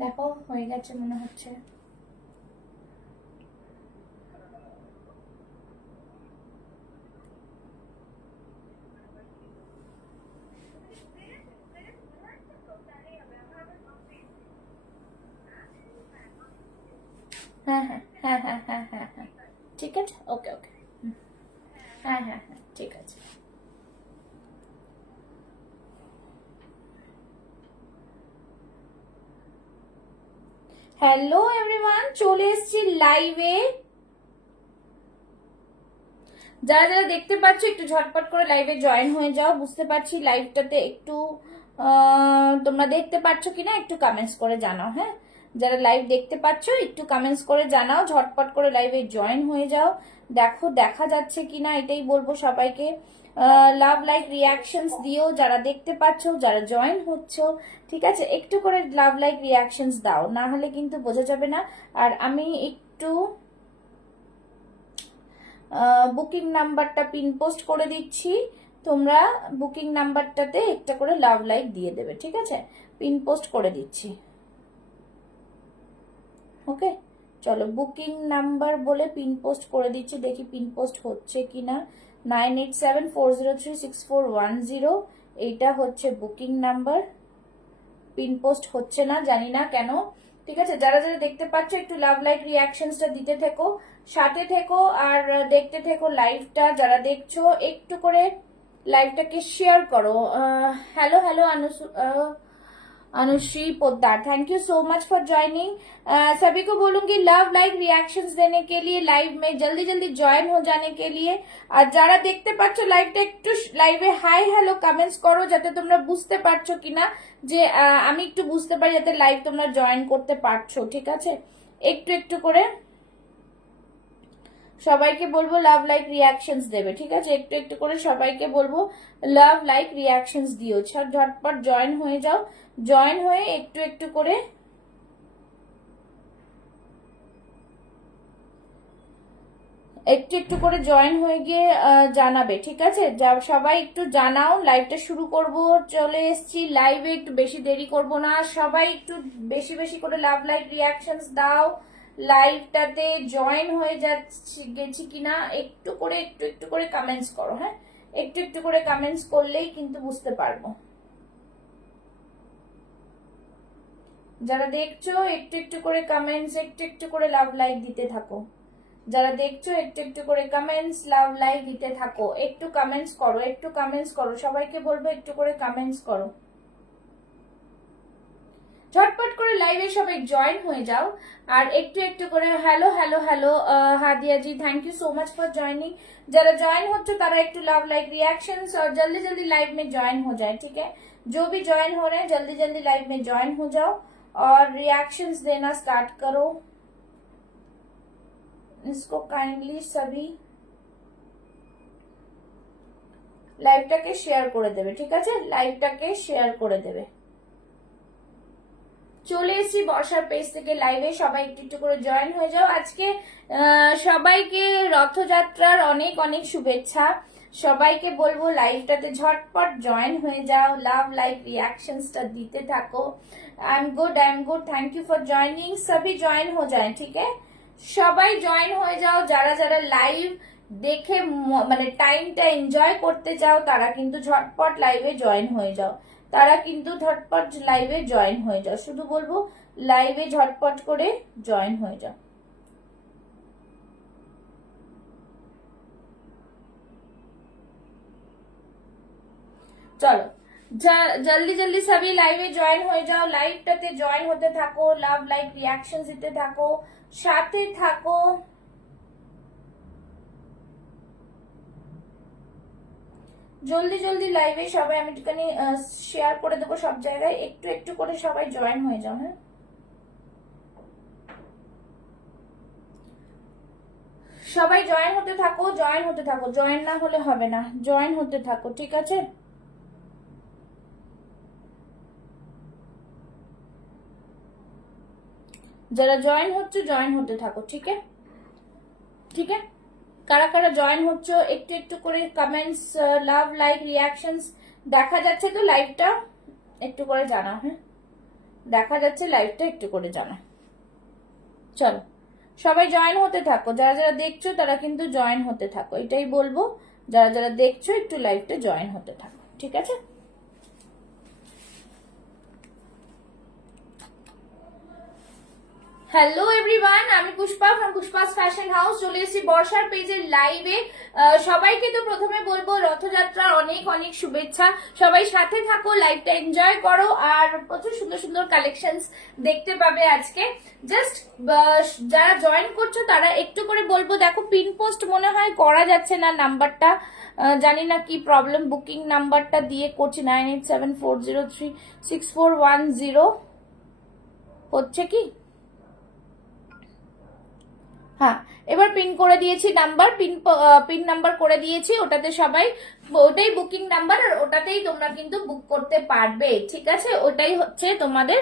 দেখো হয়ে গেছে মনে হচ্ছে। হ্যাঁ হ্যাঁ হ্যাঁ হ্যাঁ হ্যাঁ হ্যাঁ হ্যাঁ, ঠিক আছে, ওকে ওকে। হ্যাঁ হ্যাঁ হ্যাঁ, ঠিক আছে। হ্যালো এভরিওয়ান, চলে এসেছি লাইভে। যারা যারা দেখতে পাচ্ছ একটু ঝটপট করে লাইভে জয়েন হয়ে যাও। বুঝতে পারছি লাইভটাতে একটু তোমরা দেখতে পাচ্ছ কিনা একটু কমেন্টস করে জানাও। হ্যাঁ, যারা লাইভ দেখতে পাচ্ছ একটু কমেন্টস করে জানাও, ঝটপট করে লাইভে জয়েন হয়ে যাও। দেখো দেখা যাচ্ছে কিনা এটাই বলবো সবাইকে। লাভ লাইক রিয়াকশনস দিও যারা দেখতে পাচ্ছ, যারা জয়েন হচ্ছ। ঠিক আছে, একটু করে লাভ লাইক রিয়াকশনস দাও, না হলে কিন্তু বোঝা যাবে না। আর আমি একটু বুকিং নাম্বারটা পিন পোস্ট করে দিচ্ছি, তোমরা বুকিং নাম্বারটাতে একটা করে লাভ লাইক দিয়ে দেবে। ঠিক আছে, পিন পোস্ট করে দিচ্ছি। ওকে, চলো বুকিং নাম্বার বলে পিন পোস্ট করে দিচ্ছি, দেখি পিন পোস্ট হচ্ছে কিনা। 9874036410, এইটা হচ্ছে বুকিং নাম্বার। পিন পোস্ট হচ্ছে না, জানি না কেন। ঠিক আছে, যারা যারা দেখতে পাচ্ছ একটু লাভ লাইক রিয়াকশনসটা দিতে থেকো, সাথে থেকো আর দেখতে থেকো লাইভটা। যারা দেখছো একটু করে লাইভটাকে শেয়ার করো। Hello hello Anushree Poddar, thank you so much for joining. सभी को बोलूंगी लव लाइक रिएक्शंस देने के लिए, लाइव में जल्दी जल्दी ज्वाइन हो जाने के लिए। আর যারা দেখতে পাচ্ছ লাইভটা একটু লাইভে হাই হ্যালো কমেন্টস করো, যাতে তোমরা বুঝতে পারছো কিনা, যে আমি একটু বুঝতে পারি যাতে লাইভ তোমরা জয়েন করতে পারছো। ঠিক আছে, একটু একটু করে সবাইকে বলবো লাভ লাইক রিয়াকশনস দেবে। ঠিক আছে, একটু একটু করে সবাইকে বলবো লাভ লাইক রিয়াকশনস দিও, ঝটপট জয়েন হয়ে যাও। জয়েন হয়ে একটু একটু করে একটু একটু করে জয়েন হয়ে গিয়ে জানাবে। ঠিক আছে, সবাই একটু জানাও। লাইভটা শুরু করব, চলে এসছি লাইভে, একটু বেশি দেরি করব না। সবাই একটু বেশি বেশি করে লাভ লাইক রিয়াকশনস দাও। লাইভটাতে জয়েন হয়ে যাচ্ছি গেছি কিনা একটু করে একটু একটু করে কমেন্টস করো। হ্যাঁ, একটু একটু করে কমেন্টস করলেই কিন্তু বুঝতে পারবো। যারা দেখছো একটু একটু করে কমেন্টস, একটু একটু করে লাভ লাইক দিতে থাকো। যারা দেখছো একটু একটু করে কমেন্টস লাভ লাইক দিতে থাকো। একটু কমেন্টস করো, একটু কমেন্টস করো, সবাইকে বলবো একটু করে কমেন্টস করো। ঝটপট করে লাইভে সবাই জয়েন হয়ে যাও। আর একটু একটু করে hello hello hello Hadiya ji, thank you so much for joining. जरा ज्वाइन हो तारा एक लव लाइक रिएक्शंस और जल्दी जल्दी लाइव में ज्वाइन हो जाए। ठीक है, जो भी ज्वाइन हो रहे हैं जल्दी जल्दी लाइव में ज्वाइन हो जाओ और रिएक्शंस देना स्टार्ट करो। इसको काइंडली सभी লাইভটাকে শেয়ার করে দেবে। ঠিক আছে, লাইভটাকে শেয়ার করে দেবে। চলে এসেছি বর্ষার পেজ থেকে লাইভে, সবাই একটু একটু করে জয়েন হয়ে যাও। আজকে সবাইকে রথযাত্রার অনেক অনেক শুভেচ্ছা। সবাইকে বলবো লাইভটাতে ঝটপট জয়েন হয়ে যাও, লাভ লাইক রিएक्शंसটা দিতে থাকো। I am good, thank you for joining. सभी ज्वाइन हो जाए। ठीक है, সবাই জয়েন হয়ে যাও। যারা যারা লাইভ দেখে মানে টাইমটা এনজয় করতে চাও তারা কিন্তু ঝটপট লাইভে জয়েন হয়ে যাও। তারা কিন্তু ঝটপট লাইভে জয়েন হয়ে যাও, শুধু বলবো লাইভে ঝটপট করে জয়েন হয়ে যাও। চলো জলদি জলদি সবই লাইভে জয়েন হয়ে যাও, লাইভটাতে জয়েন হতে থাকো, লাভ লাইক রিয়াকশন দিতে থাকো, সাথে থাকো। জলদি জলদি লাইভে সবাই আমি একটুখানি শেয়ার করে দেবো সব জায়গায়, একটু একটু করে সবাই জয়েন হয়ে যাও। হ্যাঁ, সবাই জয়েন হতে থাকো, জয়েন হতে থাকো, জয়েন না হলে হবে না, জয়েন হতে থাকো। ঠিক আছে, যারা জয়েন হচ্ছে জয়েন হতে থাকো। ঠিক আছে, ঠিক আছে, কারা কারা জয়েন হচ্ছে একটু একটু করে কমেন্টস লাভ লাইক রিয়াকশনস দেখা যাচ্ছে তো লাইভটা একটু করে জানাও। হ্যাঁ, দেখা যাচ্ছে লাইভটা একটু করে জানা। চলো সবাই জয়েন হতে থাকো, যারা যারা দেখছো তারা কিন্তু জয়েন হতে থাকো, এটাই বলবো। যারা যারা দেখছো একটু লাইভটা জয়েন হতে থাকো, ঠিক আছে? হ্যালো এভরিওয়ান, আমি পুষ্পা ফ্রম পুষ্পাস ফ্যাশন হাউস, চলে এসেছি বর্ষার পেজের লাইভে। সবাইকে তো প্রথমে বলবো রথযাত্রার অনেক অনেক শুভেচ্ছা। সবাই সাথে থাকো, লাইভটা এনজয় করো, আর প্রচুর সুন্দর সুন্দর কালেকশনস দেখতে পাবে আজকে। জাস্ট যারা জয়েন করছো তারা একটু করে বলবো, দেখো পিন পোস্ট মনে হয় করা যাচ্ছে না নাম্বারটা, জানি না কি প্রবলেম। বুকিং নাম্বারটা দিয়ে করছি 9874036410, হচ্ছে কি? হ্যাঁ, এবার পিন করে দিয়েছি নাম্বার, পিন নাম্বার করে দিয়েছি, ওটাতে সবাই, ওটাই বুকিং নাম্বার, আর ওটাতেই তোমরা কিন্তু বুক করতে পারবে, ঠিক আছে? ওটাই হচ্ছে তোমাদের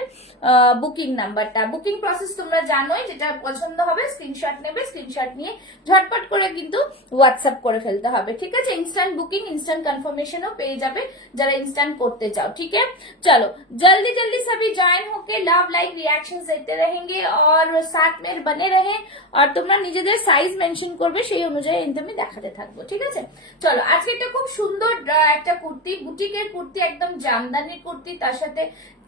বুকিং নাম্বারটা। বুকিং প্রসেস তোমরা জানোই, যেটা পছন্দ হবে স্ক্রিনশট নেবে, স্ক্রিনশট নিয়ে ঝটপট করে কিন্তু হোয়াটসঅ্যাপ করে ফেলতে হবে, ঠিক আছে? ইনস্ট্যান্ট বুকিং, ইনস্ট্যান্ট কনফার্মেशनও পেয়ে যাবে যারা ইনস্ট্যান্ট করতে চাও, ठीक है? चलो जल्दी जल्दी सभी ज्वाइन होके लव लाइक रिएक्शन देते रहेंगे और साथ में बने रहे, और তোমরা নিজেদের সাইজ মেনশন করবে, সেই অনুযায়ী কিন্তু আমি দেখাতে থাকবো, ঠিক আছে? চলো আজকে একটা খুব সুন্দর একটা কুর্তি, বুটিকের কুর্তি, একদম জামদানির কুর্তি, তার সাথে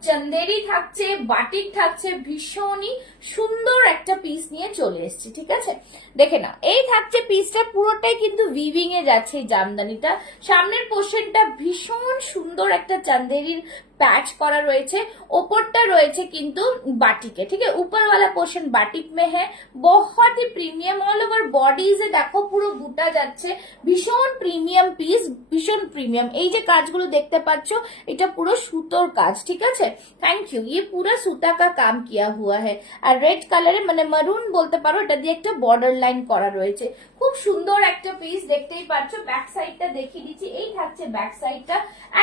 চন্দেরি থাকছে, বাটিক থাকছে, ভীষণই সুন্দর একটা পিস নিয়ে চলে এসেছি, ঠিক আছে? দেখে নাও, এই থাকছে পিসটা, পুরোটাই কিন্তু উইভিং এ যাচ্ছে এই জামদানিটা। সামনের পোর্শনটা ভীষণ সুন্দর একটা চন্দেরির पैच करा रही, ओपरटा रही किंतु बाटिके, ठीक है? ऊपर वाला पोर्शन बाटिक में है, बहुत ही प्रीमियम, ऑल ओवर बॉडी से देखो पुरो बुटा जाच्छे, भीषण प्रीमियम पिस, भीषण प्रीमियम। এই যে কাজগুলো দেখতে পাচ্ছো, এটা পুরো সুতোর কাজ, ঠিক আছে? थैंक यू, ये पूरा सूता का काम किया हुआ है, আর রেড কালারে মানে মারুন বলতে পারো, এটা দিয়ে একটা বর্ডার লাইন করা রয়েছে, খুব সুন্দর একটা পিস, দেখতেই পাচ্ছো। ব্যাক সাইডটা দেখিয়ে দিচ্ছি, এই থাকছে ব্যাক সাইডটা,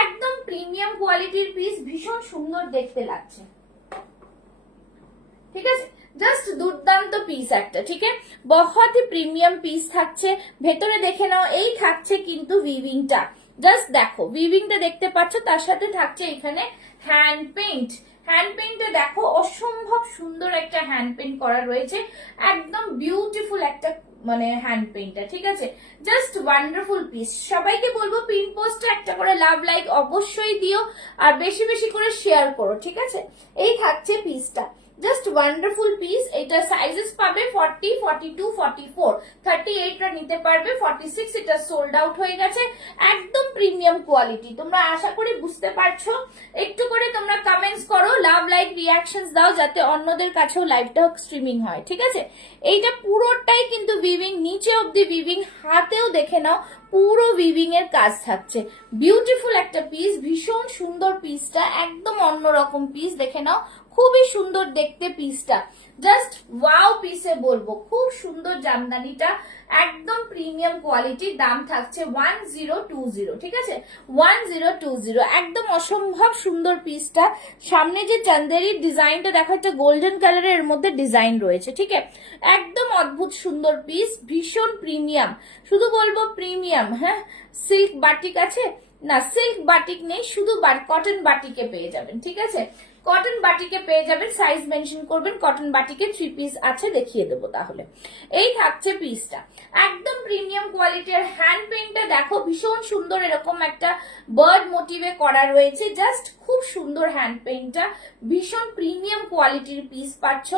একদম প্রিমিয়াম কোয়ালিটির পিস, ভীষণ সুন্দর দেখতে লাগছে, ঠিক আছে? জাস্ট দুর্দান্ত পিস একটা, ঠিক আছে? বহুত ही প্রিমিয়াম পিস থাকছে। ভেতরে দেখে নাও, এই থাকছে কিন্তু উইভিংটা, জাস্ট দেখো উইভিংটা দেখতে পাচ্ছ, তার সাথে থাকছে এখানে হ্যান্ড পেইন্ট। হ্যান্ড পেইন্টে দেখো অসম্ভব সুন্দর একটা হ্যান্ড পেইন্ট করা রয়েছে, একদম বিউটিফুল একটা মানে হ্যান্ড পেইন্টটা, ঠিক আছে? Just wonderful piece. সবাইকে বলবো পিন পোস্টটা একটা করে লাভ লাইক অবশ্যই দিও, আর বেশি বেশি করে শেয়ার করো, ঠিক আছে? এই থাকছে পিসটা, জাস্ট ওয়ান্ডারফুল পিস। এটা সাইজেস পাবে 40, 42, 44, 38 টা নিতে পারবে, 46 এটা সোল্ড আউট হয়ে গেছে, একদম প্রিমিয়াম কোয়ালিটি। তোমরা আশা করি বুঝতে পারছো। একটু করে তোমরা কমেন্টস করো, লাভ লাইক রিঅ্যাকশনস দাও, যাতে অন্যদের কাছেও লাইভটা স্ট্রিমিং হয়, ঠিক আছে? এইটা পুরোটাই কিন্তু উইভিং, নিচে অবধি উইভিং, হাতেও দেখে নাও পুরো উইভিং এর কাজ থাকছে। বিউটিফুল একটা পিস, ভীষণ সুন্দর পিসটা, একদম অন্যরকম পিস, দেখে নাও খুবই সুন্দর দেখতে পিসটা, জাস্ট ওয়াও পিসে বলবো, খুব সুন্দর জামদানিটা, একদম প্রিমিয়াম কোয়ালিটি। দাম থাকছে 1020, ঠিক আছে? 1020, একদম অসম্ভব সুন্দর পিসটা। সামনে যে চান্দেরির ডিজাইনটা দেখো, একটা গোল্ডেন কালারের এর মধ্যে ডিজাইন রয়েছে, ঠিক আছে? একদম অদ্ভুত সুন্দর পিস, ভীষণ প্রিমিয়াম, শুধু বলবো প্রিমিয়াম। হ্যাঁ, সিল্ক বাটিক আছে না? সিল্ক বাটিক নেই, শুধু কটন বাটিকে পেয়ে যাবেন, ঠিক আছে? কটন বাটিকে পেয়ে যাবেন, সাইজ মেনশন করবেন, কটন বাটিকে 3 পিস আছে, দেখিয়ে দেবো তাহলে। এই থাকছে পিসটা, একদম প্রিমিয়াম কোয়ালিটির। হ্যান্ড পেইন্টটা দেখো ভীষণ সুন্দর, এরকম একটা বার্ড মোটিভে করা রয়েছে, জাস্ট খুব সুন্দর হ্যান্ড পেইন্টটা, ভীষণ প্রিমিয়াম কোয়ালিটির পিস পাচ্ছ।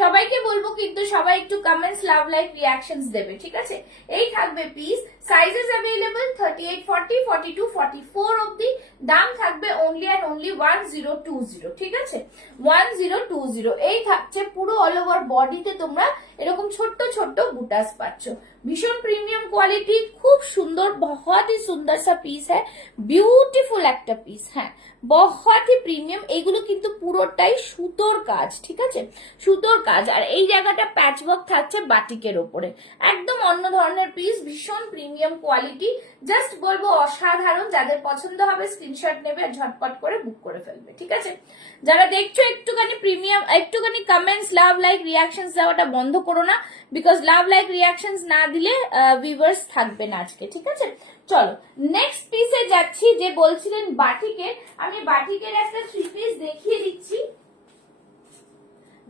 সবাইকে বলবো কিন্তু সবাই একটু কমেন্টস, লাভ লাইক রিঅ্যাকশনস দেবে, ঠিক আছে? এই থাকবে পিস, সাইজেস অ্যাভেলেবল 38, 40, 42, 44 অবধি। দাম থাকবে অনলি অ্যান্ড অনলি 1020, ঠিক আছে? 1020। এই থাকছে পুরো অল ওভার বডিতে তোমরা এরকম ছোট্ট ছোট্ট বুটাস পাচ্ছ, ভীষণ প্রিমিয়াম কোয়ালিটি, খুব সুন্দর, बहुत ही সুন্দর সা পিস হ্যাঁ, বিউটিফুল একটা পিস। হ্যাঁ, बहुत ही প্রিমিয়াম। এগুলো কিন্তু পুরোটাই সুতোর কাজ, ঠিক আছে? সুতোর কাজ, আর এই জায়গাটা প্যাচওয়ার্ক থাকছে বাটিকের ওপরে, একদম অন্য ধরনের পিস, ভীষণ প্রিমিয়াম কোয়ালিটি। জাস্ট বলবো অসাধারণ, যাদের পছন্দ হবে স্ক্রিনশট নেবে আর ঝটপট করে বুক করে ফেলবে, ঠিক আছে? যারা দেখছো একটুখানি প্রিমিয়াম, একটুখানি কমেন্টস, লাভ লাইক রিঅ্যাকশনস দেওয়াটা বন্ধ করো না, বিকজ লাভ লাইক রিঅ্যাকশনস না দিলে ভিউয়ার্স থাকবে না আজকে, ঠিক আছে? চলো নেক্সট পিসে যাচ্ছি। যে বলছিলেন বাটিকের, আমি বাটিকের একটা 3 পিস দেখিয়ে দিচ্ছি।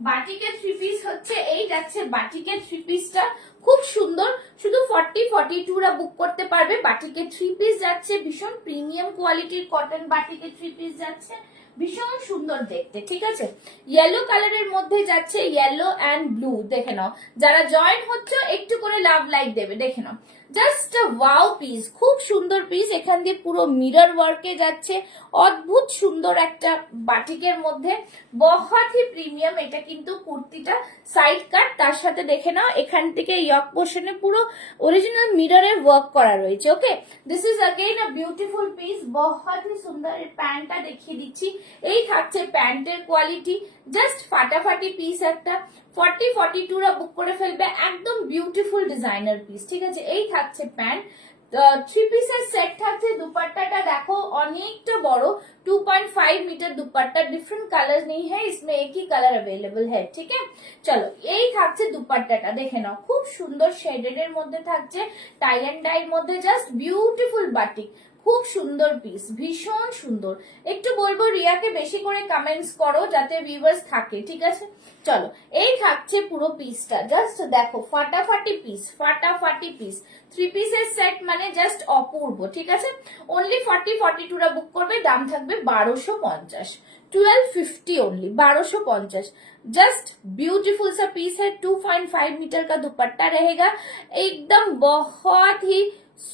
বাটিকের থ্রি পিস হচ্ছে এই যাচ্ছে বাটিকের থ্রি পিসটা খুব সুন্দর, শুধু 40-42 রা বুক করতে পারবে। বাটিকের থ্রি পিস যাচ্ছে ভীষণ প্রিমিয়াম কোয়ালিটির কটন বাটিকের থ্রি পিস যাচ্ছে, ভীষণ সুন্দর দেখতে। ঠিক আছে, ইয়েলো কালারের মধ্যে যাচ্ছে, ইয়েলো অ্যান্ড ব্লু। দেখে নাও, যারা জয়েন হচ্ছে একটু করে লাভ লাইক দেবে। দেখে নাও, জাস্ট ওয়াও পিস, খুব সুন্দর পিস। এখান দিয়ে পুরো মিরর ওয়ার্কে যাচ্ছে, অদ্ভুত সুন্দর একটা বাটিকের মধ্যে, বহুতই প্রিমিয়াম। এটা কিন্তু কুর্তিটা সাইড কাট, তার সাথে দেখে নাও এখান থেকে ইয়ক পোর্শনে পুরো অরিজিনাল মিররের ওয়ার্ক করা রয়েছে। Okay, this is again a beautiful piece, বহুতই সুন্দর। এর প্যান্টটা দেখিয়ে দিচ্ছি, এই থাকছে প্যান্টের কোয়ালিটি, জাস্ট ফাটাফাটি পিস একটা। 40-42 রা বুক করে ফেলবে, একদম বিউটিফুল ডিজাইনার পিস। ঠিক আছে, এই থাকছে প্যান্ট। থ্রি পিসের সেট থাকছে। दुपट्टाটা দেখো অনেকটা বড়, 2.5 मीटर दुपट्टा, डिफरेंट कलर नहीं है इसमें, एक ही कलर अवेलेबल है। ठीक है, চলো এই থাকছে দুপাট্টাটা, দেখে নাও খুব সুন্দর শেডেড এর মধ্যে থাকছে, টাই এন্ড ডাই মধ্যে, জাস্ট বিউটিফুল বাটিক, খুব সুন্দর পিস, ভীষণ সুন্দর। একটু বলবো রিয়াকে বেশি করে কমেন্টস করো যাতে ভিউয়ার্স থাকে। ঠিক আছে, চলো এই থাকছে পুরো পিসটা, জাস্ট দেখো ফাটাফাটি পিস, ফাটাফাটি পিস। থ্রি পিসের সেট মানে জাস্ট অপূর্ব। ঠিক আছে, অনলি 40-42 রা বুক করবে, দাম থাকবে 1250, 1250 ओनली, 1250। जस्ट ब्यूटीफुल सा पीस है, 2.5 मीटर का दुपट्टा रहेगा, एकदम बहुत ही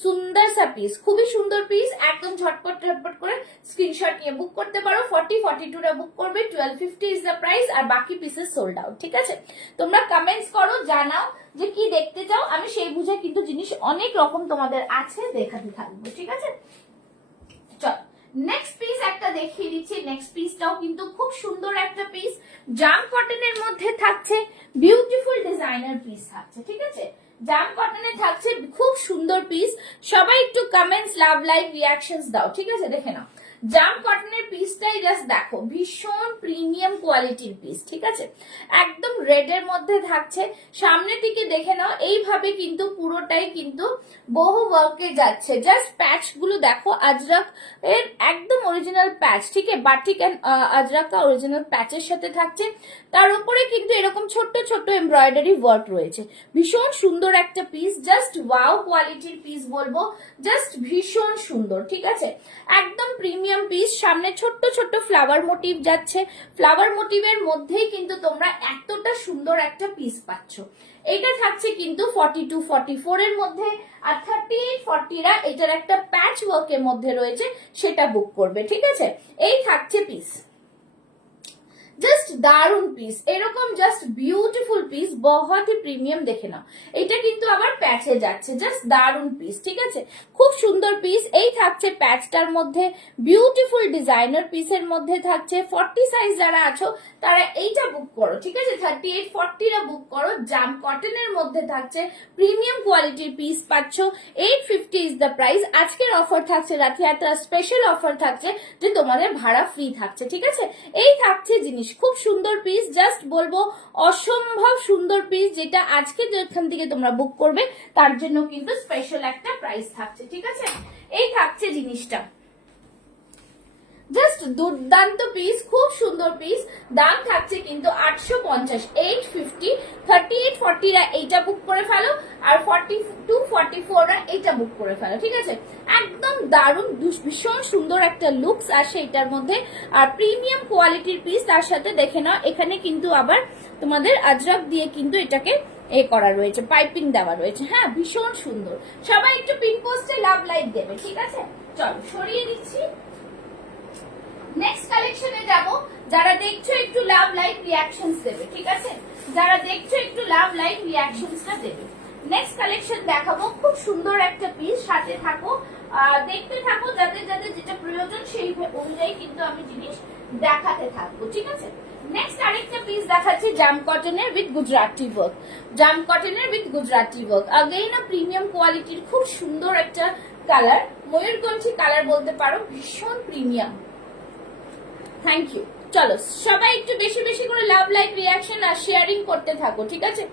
সুন্দর সা পিস, খুবই সুন্দর পিস, একদম ঝটপট ঝটপট করে স্ক্রিনশট নিয়ে বুক করতে পারো। 40-42 রা বুক করবে, 1250 ইজ দ্য প্রাইস, আর বাকি পিসেস সোল্ড আউট। ঠিক আছে, তোমরা কমেন্টস করো, জানাও যে কি দেখতে চাও, আমি সেই বুঝে কিন্তু জিনিস অনেক রকম তোমাদের আছে দেখাতে থাকবো। ঠিক আছে, চল নেক্সট পিস একটা দেখিয়ে দিচ্ছি। নেক্সট পিসটাও কিন্তু খুব সুন্দর একটা পিস, জাম কটনের মধ্যে থাকছে, বিউটিফুল ডিজাইনার পিস থাকছে। ঠিক আছে, জাম কটনে থাকছে, খুব সুন্দর পিস। সবাই একটু কমেন্টস, লাভ, লাইক, রিয়াকশনস দাও। ঠিক আছে, দেখে নাও জাম কটনের পিসটাই জাস্ট দেখো, ভীষণ প্রিমিয়াম কোয়ালিটির পিস। ঠিক আছে, একদম রেড এর মধ্যে থাকছে, সামনের দিকে দেখে নাও এইভাবে কিন্তু পুরোটাই কিন্তু বহু ওয়ার্কে যাচ্ছে। জাস্ট প্যাচ গুলো দেখো, আজরাক এর একদম অরিজিনাল প্যাচ। ঠিক আছে, বাটিক এন্ড আজরাক কা অরিজিনাল প্যাচের সাথে থাকছে, তার উপরে কিন্তু এরকম ছোট্ট ছোট্ট এমব্রয়ডারি ওয়ার্ক রয়েছে, ভীষণ সুন্দর একটা পিস, জাস্ট ওয়াও কোয়ালিটির পিস বলবো, জাস্ট ভীষণ সুন্দর। ঠিক আছে, একদম প্রিমিয়াম পিস, সামনে ছোট্ট ছোট্ট ফ্লাওয়ার মোটিভ যাচ্ছে, ফ্লাওয়ার মোটিভের মধ্যেই কিন্তু তোমরা এতটা সুন্দর একটা পিস পাচ্ছ। এটা থাকছে কিন্তু 42-44 এর মধ্যে, আর 38-40 রা এটার একটা প্যাচ ওয়ার্কের মধ্যে রয়েছে, সেটা বুক করবে। ঠিক আছে, এই থাকছে পিস, জাস্ট দারুন পিস, এরকম জাস্ট বিউটিফুল পিস, বহুত প্রিমিয়াম। দেখে নাও এটা কিন্তু আবার প্যাচে যাচ্ছে, জাস্ট দারুন পিস। ঠিক আছে, খুব সুন্দর পিস। এই থাকছে প্যাচটার মধ্যে, বিউটিফুল ডিজাইনার পিসের মধ্যে থাকছে। 40 সাইজ যারা আছো তারা এইটা বুক করো। ঠিক আছে, 38-40 রা বুক করো। জাম কটনের মধ্যে থাকছে, প্রিমিয়াম কোয়ালিটির পিস পাচ্ছ, 850 ইজ দ্য প্রাইস। আজকের অফার থাকছে, রাথযাত্রা স্পেশাল অফার থাকছে যে তোমাদের ভাড়া ফ্রি থাকছে। ঠিক আছে, এই থাকছে জিনিস, খুব সুন্দর পিস, জাস্ট বলবো অসম্ভব সুন্দর পিস, যেটা আজকে যেখান থেকে তোমরা বুক করবে তার জন্য কিন্তু স্পেশাল একটা প্রাইস থাকছে। ঠিক আছে, এই থাকছে জিনিসটা, জাস্ট দুর্দান্ত পিস, খুব সুন্দর পিস। দাম থাকছে কিন্তু 850, 850। 38-40 রা এইটা বুক করে ফেলো, আর 42-44 রা এইটা বুক করে ফেলো। ঠিক আছে, একদম দারুণ, ভীষণ সুন্দর একটা লুকস আসে এটার মধ্যে, আর প্রিমিয়াম কোয়ালিটির পিস। তার সাথে দেখে নাও এখানে কিন্তু আবার তোমাদের আজরাক দিয়ে কিন্তু এটাকে এ করা রয়েছে, পাইপিং দেওয়া রয়েছে। হ্যাঁ, ভীষণ সুন্দর। সবাই একটু পিন পোস্টে লাভ লাইক দেবে। ঠিক আছে, চলো সরিয়ে দিচ্ছি, নেক্সট কালেকশনে যাব। যারা দেখছো একটু লাভ, লাইক, রিয়াকশনস দেবে। ঠিক আছে, যারা দেখছো একটু লাভ, লাইক, রিয়াকশনসটা দেবে। নেক্সট কালেকশন দেখাবো, খুব সুন্দর একটা পিস, সাথে থাকো, দেখতে থাকো, যাদের যাদের যেটা প্রয়োজন সেই অনুযায়ী কিন্তু আমি জিনিস দেখাতে থাকবো। ঠিক আছে, নেক্সট আরেকটা পিস দেখাচ্ছি, জাম কটনের উইথ গুজরাটি ওয়ার্ক, জাম কটনের with Gujarati work. Again premium কোয়ালিটির, খুব সুন্দর একটা কালার, ময়ূরকণ্ঠী কালার বলতে পারো, ভীষণ প্রিমিয়াম। Thank you. চলো সবাই একটু বেশি বেশি করে লাভ, লাইক, রিয়াকশন আর শেয়ারিং করতে থাকো। ঠিক আছে,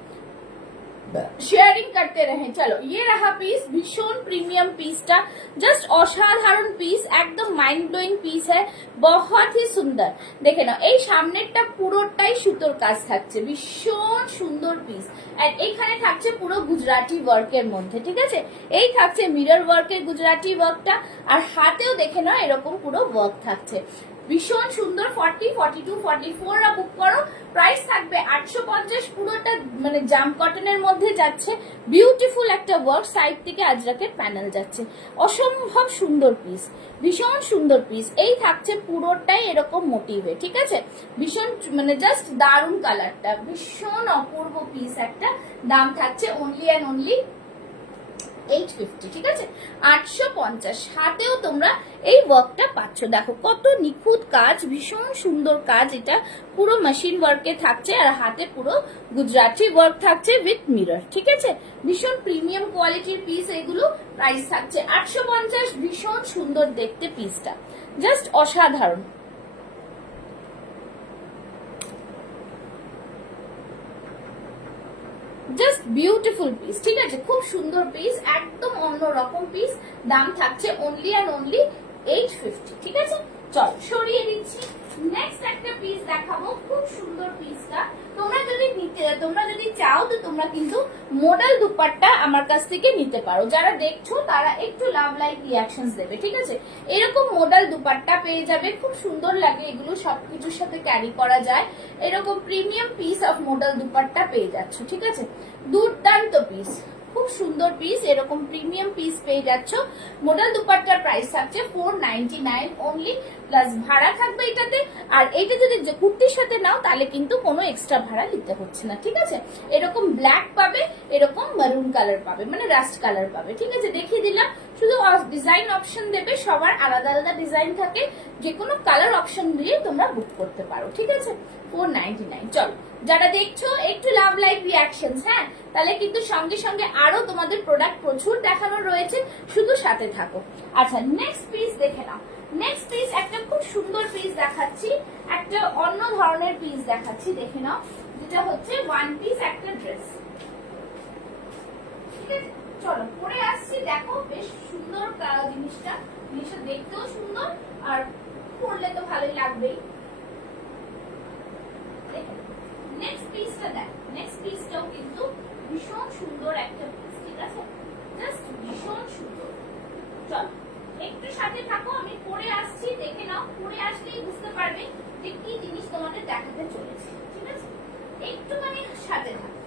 शेयरिंग करते रहे। चलो ये रहा पीस, भीषण प्रीमियम पीसটা, জাস্ট অসাধারণ পিস, একদম মাইন্ড ব্লোয়িং পিস है, बहुत ही সুন্দর। দেখে নাও এই সামনেরটা পুরোটাই সুতোর কাজ থাকছে, ভীষণ সুন্দর পিস। আর এখানে থাকছে পুরো গুজরাটি ওয়ার্কের মধ্যে, ঠিক আছে? এই থাকছে মিরর ওয়ার্কের গুজরাটি ওয়ার্কটা, আর হাতেও দেখে নাও এরকম পুরো ওয়ার্ক থাকছে, ভীষণ সুন্দর। 40, 42, 44 রা বুক করো। প্রাইস থাকবে 850, পুরোটা মানে জাম কটনের মধ্যে যাচ্ছে, বিউটিফুল একটা ওয়ার্ক, সাইড থেকে আজরাকের প্যানেল যাচ্ছে, অসম্ভব সুন্দর পিস, ভীষণ সুন্দর পিস। এই থাকছে পুরোটাই এরকম মোটিভে, ঠিক আছে? ভীষণ মানে জাস্ট দারুণ কালারটা, ভীষণ অপূর্ব পিস একটা। দাম থাকছে অনলি অ্যান্ড অনলি 850, ঠিক আছে? 850। হাতেও তোমরা এই ওয়ার্কটা পাচ্ছ, দেখো কত নিখুঁত কাজ, ভীষণ সুন্দর কাজ। এটা পুরো মেশিন ওয়ার্কে থাকছে, আর হাতে পুরো গুজরাটি ওয়ার্ক থাকছে উইথ মিরর, ঠিক আছে? ভীষণ প্রিমিয়াম কোয়ালিটির পিস এগুলো। প্রাইস থাকছে 850, ভীষণ সুন্দর দেখতে পিসটা, জাস্ট অসাধারণ, জাস্ট বিউটিফুল পিস, ঠিক আছে? খুব সুন্দর পিস, একদম অন্যরকম পিস। দাম থাকছে অনলি অ্যান্ড অনলি 850, ঠিক আছে? চল সরিয়ে দিচ্ছি। নেক্সট একটা পিস দেখাবো, খুব সুন্দর পিসটা। তোমরা যদি চাও তো তোমরা কিন্তু মডেল দুপাট্টা আমার কাছ থেকে নিতে পারো। যারা দেখছো তারা একটু লাভ লাইক রিয়াকশনস দেবে, ঠিক আছে? এরকম মডেল দুপাট্টা পেয়ে যাবে, খুব সুন্দর লাগে, এগুলো সবকিছুর সাথে ক্যারি করা যায়। এরকম premium piece of model dupatta পেয়ে যাচ্ছ, ঠিক আছে? দুর্দান্ত পিস, খুব সুন্দর পিস, এরকম প্রিমিয়াম পিস পেয়ে যাচ্ছ। মডেল দুপাট্টার প্রাইস থাকছে 499 অনলি, প্লাস ভাড়া থাকবে এটাতে। আর এটা যদি কুর্তির সাথে নাও তাহলে কিন্তু কোনো এক্সট্রা ভাড়া দিতে হচ্ছে না, ঠিক আছে? এরকম ব্ল্যাক পাবে, এরকম মারুন কালার পাবে, মানে রাস্ট কালার পাবে, ঠিক আছে? দেখিয়ে দিলাম, শুধু ডিজাইন অপশন দেবে, সবার আলাদা আলাদা ডিজাইন থাকে, যে কোনো কালার অপশন দিয়ে তোমরা বুক করতে পারো, ঠিক আছে? 499। চলো যারা দেখছো একটু লাভ লাইক রিয়াকশনস, হ্যাঁ, তাহলে কিন্তু সঙ্গে সঙ্গে আরো তোমাদের প্রোডাক্ট প্রচুর দেখানো রয়েছে, শুধু সাথে থাকো। আচ্ছা নেক্সট পিস দেখে নাও। নেক্সট পিস একটা খুব সুন্দর পিস দেখাচ্ছি, একটা অন্য ধরনের পিস দেখাচ্ছি, দেখে নাও। যেটা হচ্ছে ওয়ান পিস একটা ড্রেস, ঠিক আছে? চলো পরে আসছি, দেখো বেশ সুন্দর জিনিসটা দেখতেও সুন্দর, আর পরলে তো ভালোই লাগবেই। নেক্সট পিসটা দেখ, নেক্সট পিসটাও কিন্তু ভীষণ সুন্দর একটা পিস, ঠিক আছে? জাস্ট ভীষণ সুন্দর। চল একটু সাথে থাকো, আমি পরে আসছি, দেখে নাও, পরে আসলেই বুঝতে পারবে যে কি জিনিস তোমাদের দেখাতে চলেছে, ঠিক আছে? একটুখানি সাথে থাকো।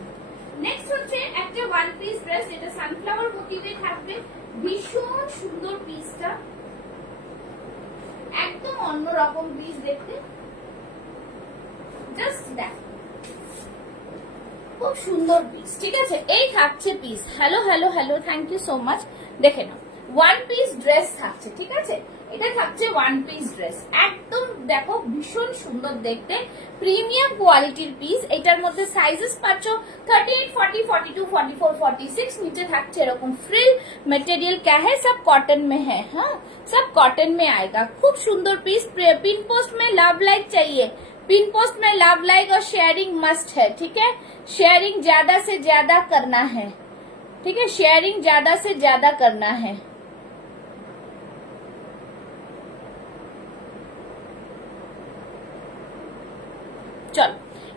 নেক্সট হচ্ছে একটা ওয়ান পিস ড্রেস, যেটা সানফ্লাওয়ার মোটিভে থাকবে, ভীষণ সুন্দর পিসটা, একদম অন্যরকম পিস দেখতে, জাস্ট দেখো খুব সুন্দর পিস, ঠিক আছে? এই থাকছে piece. Hello hello hello, thank you so much. দেখে নাও ওয়ান পিস ড্রেস থাকছে, ঠিক আছে? এটা থাকছে ওয়ান পিস ড্রেস, একদম দেখো ভীষণ সুন্দর দেখতে, প্রিমিয়াম কোয়ালিটির পিস। এটার মধ্যে সাইজেস পাচ্ছ 38, 40, 42, 44, 46। নিচে থাকছে এরকম ফ্রিল। मटेरियल क्या है, सब कॉटन में है, हाँ सब कॉटन में आएगा। खूब सुंदर पीस। पिन पोस्ट में लव लाइक चाहिए, पिन पोस्ट में लव लाइक और शेयरिंग मस्ट है, ठीक है? शेयरिंग ज्यादा से ज्यादा करना है, ठीक है? शेयरिंग ज्यादा से ज्यादा करना है। চল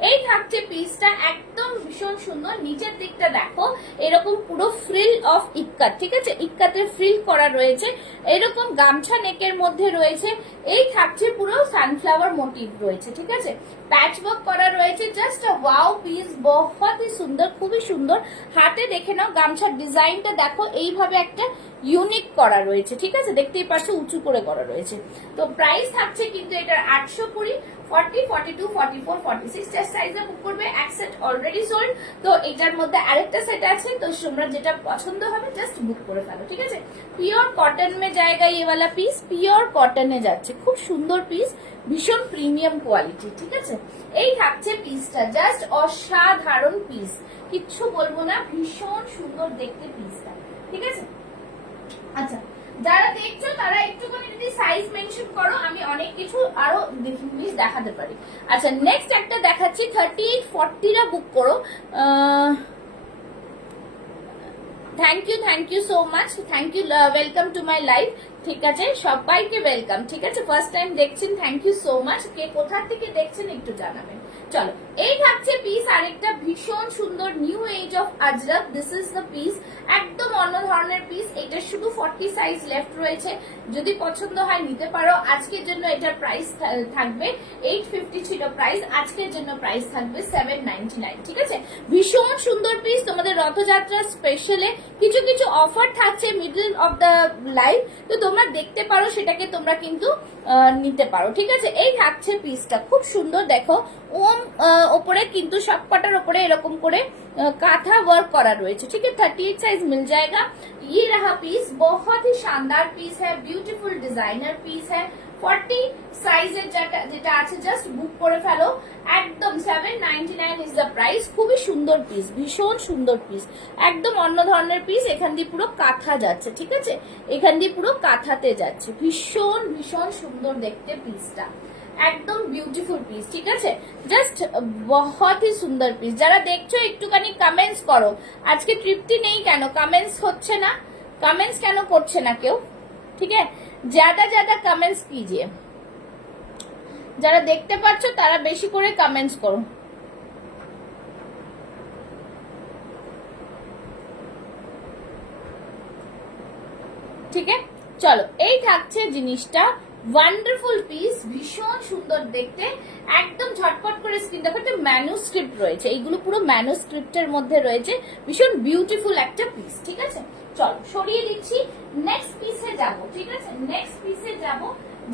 এই থাকছে পিসটা, একদম ভীষণ সুন্দর। নিচের দিকটা দেখো এরকম পুরো ফ্রিল অফ ইক্কাত, ঠিক আছে? ইক্কাতের ফ্রিল করা রয়েছে, এরকম গামছা নেকের মধ্যে রয়েছে। এই থাকছে পুরো সানফ্লাওয়ার মোটিভ রয়েছে, ঠিক আছে? প্যাচ ওয়ার্ক করা রয়েছে, জাস্ট ওয়াও পিস, বহুতই সুন্দর, খুবই সুন্দর। হাতে দেখে নাও গামছার ডিজাইনটা দেখো, এইভাবে একটা ইউনিক করা রয়েছে, ঠিক আছে? দেখতেই পাচ্ছ উঁচু করে করা রয়েছে। তো প্রাইস থাকছে কিন্তু এটার 820, 40, 42, 44, 46 সাইজে বুক করবে। এক সেট অলরেডি সোল্ড, তো এটার মধ্যে আরেকটা সেট আছে, তো তোমরা যেটা পছন্দ হবে জাস্ট বুক করে ফেলো, ঠিক আছে? পিওর কটন মে জায়গা ये वाला পিস, পিওর কটনে যাচ্ছে, খুব সুন্দর পিস, ভীষণ প্রিমিয়াম কোয়ালিটি, ঠিক আছে? এই থাকছে পিসটা, জাস্ট অসাধারণ পিস, কিচ্ছু বলবো না, ভীষণ সুন্দর দেখতে পিসটা, ঠিক আছে? আচ্ছা যারা দেখছো তারা একটুখানি যদি সাইজ মেনশন করো, আমি অনেক কিছু আরো জিনিস দেখাতে পারি। আচ্ছা নেক্সট একটা দেখাচ্ছি, 38, 40 রা বুক করো। Thank you so much, thank you, welcome to my life. ঠিক আছে, সবাইকে ওয়েলকাম। ঠিক আছে, ফার্স্ট টাইম দেখছেন, থ্যাংক ইউ সো মাচ। কে কোথা থেকে দেখছেন একটু জানাবেন। চলো, এই থাকছে পিস আরেকটা ভীষণ সুন্দর new age of Ajrakh. This is the piece, একদম অন্য ধরনের পিস। এটা শুধু 40 সাইজ লেফট রয়েছে, যদি পছন্দ হয় নিতে পারো। আজকের জন্য এটার প্রাইস থাকবে 850 ছিল প্রাইস, আজকের জন্য প্রাইস থাকবে 799। ঠিক আছে, ভীষণ সুন্দর পিস। তোমাদের রথযাত্রার স্পেশালে কিছু কিছু অফার থাকছে মিডল অফ দ্য লাইভ, তো তোমরা দেখতে পারো, সেটাকে তোমরা কিন্তু নিতে পারো। ঠিক আছে, এই থাকছে পিসটা খুব সুন্দর। দেখো ওম ওপরে কিন্তু সব কটার ওপরে এরকম করে काथा वर्क करा रही है। ठीक है, 38 साइज मिल जाएगा। ये रहा पीस, बहुत ही शानदार पीस है, ब्यूटीफुल डिजाइनर पीस है। 40 সাইজের যেটা আছে জাস্ট বুক করে ফেলো, একদম 799 ইজ দ্য প্রাইস। খুবই সুন্দর পিস, ভীষণ সুন্দর পিস, একদম অন্য ধরনের পিস। এখান দিয়ে পুরো কাঁথা যাচ্ছে। ঠিক আছে, এখান দিয়ে পুরো কাঁথাতে যাচ্ছে। ভীষণ ভীষণ সুন্দর দেখতে পিসটা, একদম বিউটিফুল পিস। ঠিক আছে, জাস্ট বহুত হি সুন্দর পিস। যারা দেখছো একটুখানি কমেন্টস করো, আজকে তৃপ্তি নেই কেন, কমেন্টস হচ্ছে না, কমেন্টস কেন করছে না কেউ? ঠিক আছে, ज्यादा ज्यादा कमेंट्स कीजिए, যারা দেখতে পাচ্ছ তারা বেশি করে কমেন্টস করো। ঠিক আছে, চলো, এই থাকছে জিনিসটা, ওয়ান্ডারফুল পিস, ভীষণ সুন্দর দেখতে, একদম ঝটপট করে স্ক্রিন দেখো। একটা ম্যানুস্ক্রিপ্ট রয়েছে, এইগুলো পুরো ম্যানুস্ক্রিপ্টের মধ্যে রয়েছে, ভীষণ বিউটিফুল একটা পিস। ঠিক আছে, চলো সরিয়ে দিচ্ছি, নেক্সট পিসে যাব। ঠিক আছে, নেক্সট পিসে যাব।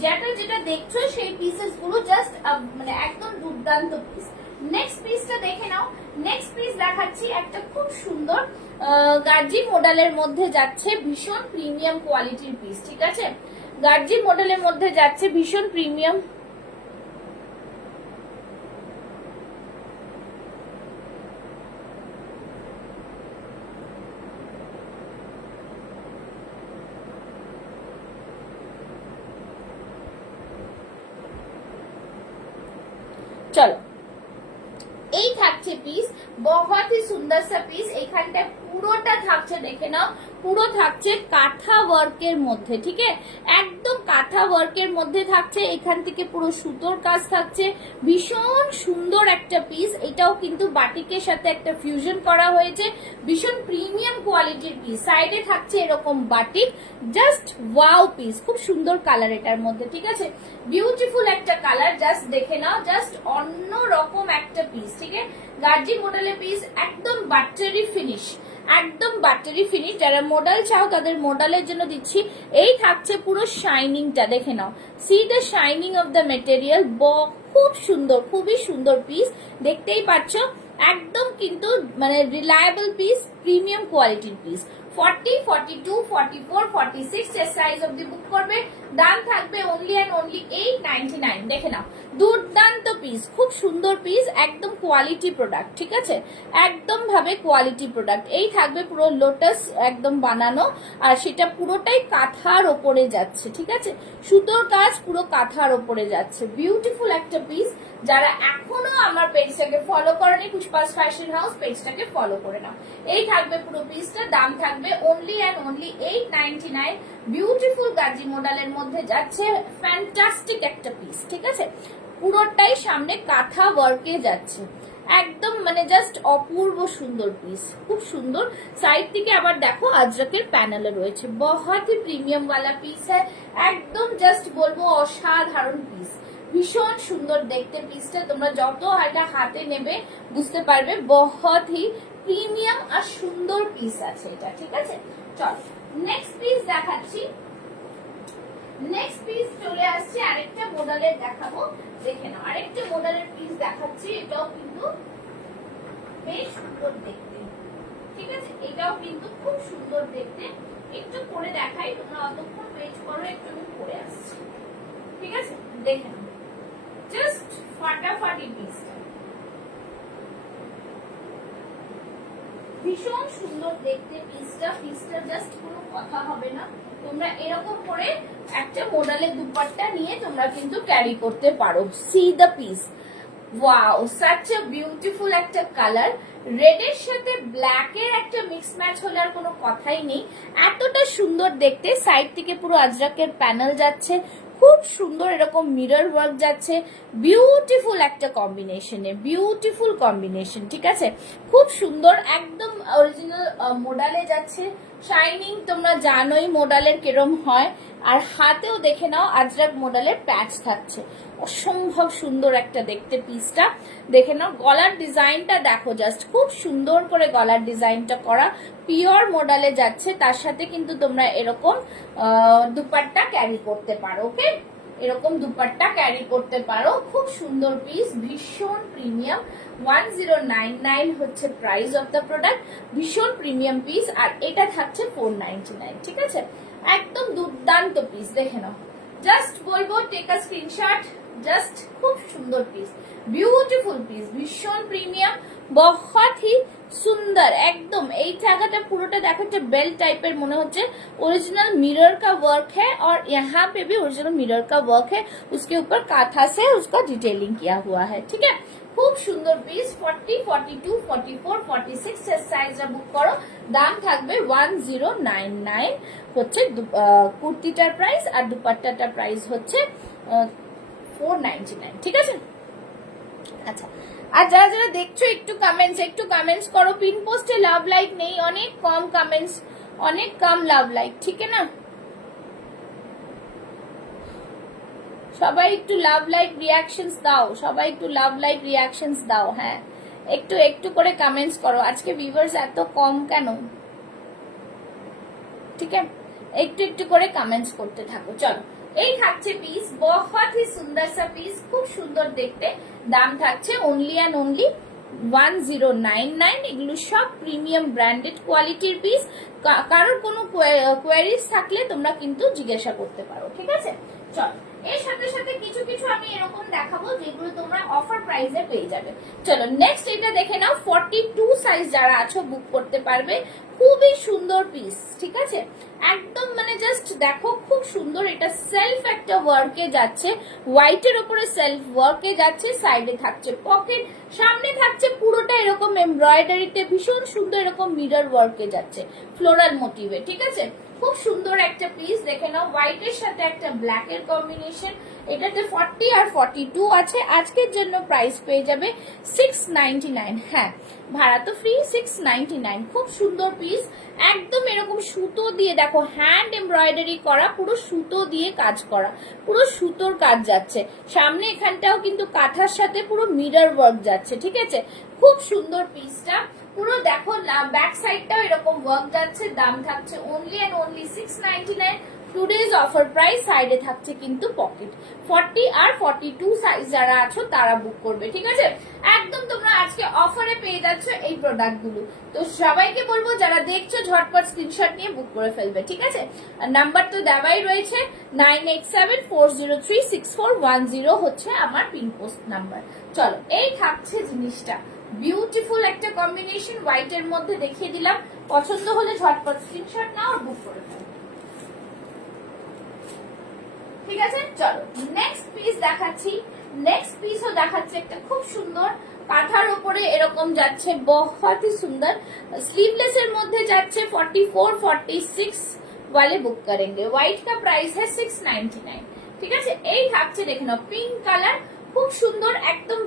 যেটা যেটা দেখছো সেই পিসেস গুলো জাস্ট মানে একদম দুর্দান্ত পিস। নেক্সট পিসটা দেখে নাও। নেক্সট পিস দেখাচ্ছি একটা খুব সুন্দর গার্জি মডেলের মধ্যে যাচ্ছে, ভীষণ প্রিমিয়াম কোয়ালিটির পিস। ঠিক আছে, গার্জি মডেলের মধ্যে যাচ্ছে, ভীষণ প্রিমিয়াম। চলো, এই থাকছে পিস, बहुत ही সুন্দর সা পিস। এখানটা পুরোটা থাকছে, দেখে নাও, পুরো থাকছে কাঁথা ওয়ার্কের মধ্যে। ঠিক আছে, একদম কাঁথা ওয়ার্কের মধ্যে থাকছে, এখান থেকে পুরো সুতোর কাজ থাকছে, ভীষণ সুন্দর একটা পিস। এটাও কিন্তু বাটিকের সাথে একটা ফিউশন করা হয়েছে, ভীষণ প্রিমিয়াম কোয়ালিটির পিস। সাইডে থাকছে এরকম বাটিক, জাস্ট ওয়াও পিস, খুব সুন্দর কালার এটার মধ্যে। ঠিক আছে, বিউটিফুল একটা কালার, জাস্ট দেখে নাও, জাস্ট অন্য রকম একটা পিস। ঠিক আছে, গার্জি মডেলের পিস, একদম বাটারি ফিনিশ, একদম বাটারি ফিনিশ। যারা মডেল চাও তাদের মডেলের জন্য দিচ্ছি। এই থাকছে পুরো শাইনিংটা, দেখে নাও, see the shining of the material, খুব সুন্দর, খুবই সুন্দর পিস, দেখতেই পাচ্ছ, একদম কিন্তু মানে রিলায়েবল পিস, প্রিমিয়াম কোয়ালিটির পিস। 40, 42, 44, 46 এর সাইজ অবধি বুক করবে, দাম থাকবে অনলি এন্ড অনলি 899। দেখে নাও, দুর্দান্ত পিস, খুব সুন্দর পিস, একদম কোয়ালিটি প্রোডাক্ট। ঠিক আছে, একদম ভাবে কোয়ালিটি প্রোডাক্ট। এই থাকবে পুরো লোটাস একদম বানানো, আর সেটা পুরোটাই কাঁথার ওপরে যাচ্ছে। ঠিক আছে, সুতোর কাজ পুরো কাঁথার ওপরে যাচ্ছে, বিউটিফুল একটা পিস। যারা এখনো আমার পেজটাকে ফলো করেনি, পুষ্পাস ফ্যাশন হাউস পেজটাকে ফলো করে নাও। এই থাকবে পুরো পিসটা, দাম থাকবে অনলি এন্ড অনলি 899। বিউটিফুল গাজি মডেলের মধ্যে যাচ্ছে, ফ্যান্টাস্টিক একটা পিস। ঠিক আছে, পুরোটাই সামনে কাঁথা ওয়ার্কে যাচ্ছে, একদম মানে জাস্ট অপূর্ব সুন্দর পিস, খুব সুন্দর। সাইড থেকে আবার দেখো আজরাকের প্যানেলে রয়েছে, বহুত হি প্রিমিয়াম वाला পিস है, একদম জাস্ট বলবো অসাধারণ পিস, ভীষণ সুন্দর দেখতে পিসটা। তোমরা যত এটা হাতে নেবে বুঝতে পারবে বহুত হি প্রিমিয়াম আর সুন্দর পিস আছে এটা। ঠিক আছে, চল নেক্সট পিস দেখাচ্ছি। নেক্সট পিস চলে আসছে, আরেকটা মডেলের দেখাবো, দেখে নাও, আরেকটা মডেলের পিস দেখাচ্ছি। এটাও কিন্তু বেশ সুন্দর দেখতে। ঠিক আছে, এটাও কিন্তু খুব সুন্দর দেখতে। একটু পরে দেখাই, তোমরা অতক্ষণ ওয়েট করো, একটু আমি পরে আসছি। ঠিক আছে, দেখে নাও, জাস্ট ফাটাফাটি পিসটা, ভীষণ সুন্দর দেখতে পিসটা। পিসটা জাস্ট কোনো কথা হবে না। তোমরা এরকম করে একটা মডেলের দুপাট্টা নিয়ে তোমরা কিন্তু ক্যারি করতে পারো। C the piece, wow, such a beautiful একটা কালার। রেডের সাথে ব্ল্যাক এর একটা মিক্স ম্যাচ হলে আর কোনো কথাই নেই, এতটা সুন্দর দেখতে। সাইড থেকে পুরো আজরাকের প্যানেল যাচ্ছে, খুব সুন্দর এরকম মিরর ওয়ার্ক যাচ্ছে, বিউটিফুল একটা কম্বিনেশনে, বিউটিফুল কম্বিনেশন, ঠিক আছে, খুব সুন্দর, একদম অরিজিনাল মোডালে যাচ্ছে। শাইনিং তোমরা জানোই মোডালের কেরম হয়, আর হাতেও দেখে নাও আজরাক মোডালের প্যাচ থাকছে, অসম্ভব সুন্দর একটা দেখতে পিসটা। দেখে নাও গলার ডিজাইনটা দেখো, জাস্ট খুব সুন্দর করে গলার ডিজাইনটা করা, পিওর মডেলে যাচ্ছে। তার সাথে কিন্তু তোমরা এরকম দুপাট্টা ক্যারি করতে পারো, ওকে, এরকম দুপাট্টা ক্যারি করতে পারো। খুব সুন্দর পিস, ভীষণ প্রিমিয়াম। 1099 হচ্ছে প্রাইস অফ দ্য প্রোডাক্ট, ভীষণ প্রিমিয়াম পিস। আর এটা থাকছে 499, ঠিক আছে, একদম দুর্দান্ত পিস। দেখে নাও, জাস্ট বলবো টেক আ স্ক্রিনশট, জাস্ট খুব সুন্দর পিস, ब्यूटीफुल पीस, भीषण प्रीमियम, बहुत ही सुंदर एकदम। এই জায়গাটা পুরোটা দেখো একটা বেল টাইপের মনে হচ্ছে, ओरिजिनल मिरर का वर्क है और यहाँ पे भी ओरिजिनल मिरर का वर्क है, उसके ऊपर काथा से उसका डिटेलिंग किया हुआ है, ठीक है, খুব সুন্দর পিস। 40, 42, 44, 46 সাইজটা বুক করো, দাম থাকবে 1099 হচ্ছে কুর্তিটার প্রাইস, আর দুপাট্টাটার প্রাইস হচ্ছে 499, ঠিক আছে। আচ্ছা, আর যারা যারা দেখছো একটু কমেন্টস করো। পিন পোস্টে লাভ লাইক নেই, অনেক কম কমেন্টস, অনেক কম লাভ লাইক, ঠিক है ना, সবাই একটু লাভ লাইক রিয়াকশনস দাও, সবাই একটু লাভ লাইক রিয়াকশনস দাও, হ্যাঁ একটু একটু করে কমেন্টস করো। আজকে ভিউয়ার্স এত কম কেন, ঠিক আছে, একটু একটু করে কমেন্টস করতে থাকো। চলো, এই থাকছে পিস, बहुत ही सुंदर सा পিস, খুব সুন্দর দেখতে। দাম থাকছে অনলি অ্যান্ড অনলি 1099। এগুলো সব প্রিমিয়াম ব্র্যান্ডেড কোয়ালিটির পিস। কারোর কোনো কোয়ারিজ থাকলে তোমরা কিন্তু জিজ্ঞাসা করতে পারো, ঠিক আছে। চলো, এর সাথে সাথে কিছু কিছু আমি এরকম দেখাবো যেগুলো তোমরা অফার প্রাইসে পেয়ে যাবে। চলো নেক্সট এটা দেখে নাও, 42 সাইজ যারা আছো বুক করতে পারবে, খুবই সুন্দর পিস, ঠিক আছে, একদম মানে জাস্ট দেখো খুব সুন্দর। এটা সেলফ একটা ওয়ার্কে যাচ্ছে, হোয়াইটের উপরে সেলফ ওয়ার্কে যাচ্ছে, সাইডে থাকছে পকেট, সামনে থাকছে পুরোটা এরকম এমব্রয়ডারিতে ভীষণ সুন্দর এরকম মিরর ওয়ার্কে যাচ্ছে, ফ্লোরাল মোটিভে, ঠিক আছে, খুব সুন্দর একটা পিস। দেখে নাও হোয়াইটের সাথে একটা ব্ল্যাক এর কম্বিনেশন, এটাতে 40 আর 42 আছে। আজকের জন্য প্রাইস পেয়ে যাবে 699, হ্যাঁ ভাড়া তো ফ্রি, 699। খুব সুন্দর পিস, একদম এরকম সুতো দিয়ে দেখো হ্যান্ড এমব্রয়ডারি করা, পুরো সুতো দিয়ে কাজ করা, পুরো সুতোর কাজ যাচ্ছে। সামনে এখানটাও কিন্তু কাঁথার সাথে পুরো মিরর ওয়ার্ক যাচ্ছে, ঠিক আছে, খুব সুন্দর পিসটা। পুরো দেখো ব্যাক সাইডটাও এরকম ওয়ার্ক যাচ্ছে। দাম থাকছে only and only 699, today's offer price. সাইডে থাকছে কিন্তু পকেট। 40 আর 42 সাইজ যারা আছো তারা বুক করবে, ঠিক আছে, একদম তোমরা আজকে অফারে পেয়ে যাচ্ছ এই প্রোডাক্ট গুলো। তো সবাইকে বলবো যারা দেখছো ঝটপট স্ক্রিনশট নিয়ে বুক করে ফেলবে, ঠিক আছে। আর নাম্বার তো দেওয়াই রয়েছে, 9874036410 হচ্ছে আমার পিন পোস্ট নাম্বার। চলো, এই থাকছে জিনিসটা, বিউটিফুল একটা কম্বিনেশন, হোয়াইট এর মধ্যে দেখিয়ে দিলাম। পছন্দ হলে ঝটপট স্ক্রিনশট নাও আর বুক করে ফেলো, ঠিক আছে। চলো নেক্সট পিস দেখাচ্ছি। নেক্সট পিসও দেখাচ্ছে একটা খুব সুন্দর, কাঁথার উপরে এরকম যাচ্ছে, बहुत ही সুন্দর, स्लीवलेस এর মধ্যে যাচ্ছে। 44, 46 वाले बुक करेंगे। व्हाइट का प्राइस है 699, ঠিক আছে। এই থাকছে দেখে নাও, পিঙ্ক কালার, খুব সুন্দর একদম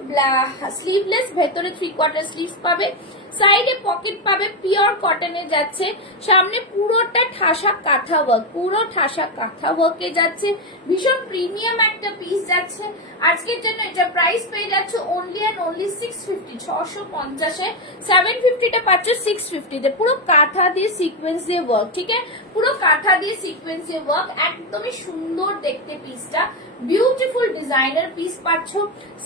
স্লিভলেস, ভেতরে 3/4 স্লিভস পাবে, সাইডে পকেট পাবে, পিওর কটনে যাচ্ছে। সামনে পুরোটা ঠাসা কাঁথা ওয়ার্ক, পুরো ঠাসা কাঁথা ওয়ার্কে যাচ্ছে, ভীষণ প্রিমিয়াম একটা পিস যাচ্ছে। আজকের জন্য এটা প্রাইস পেয়ে যাচ্ছে অনলি এন্ড অনলি 650, 650 এ। 750টা পাচ্ছ 650 তে, পুরো কাঁথা দিয়ে সিকোয়েন্স দিয়ে ওয়ার্ক, ঠিক আছে, পুরো কাঁথা দিয়ে সিকোয়েন্স দিয়ে ওয়ার্ক, একদমই সুন্দর দেখতে পিসটা, বিউটিফুল ডিজাইনার পিস পাচ্ছ।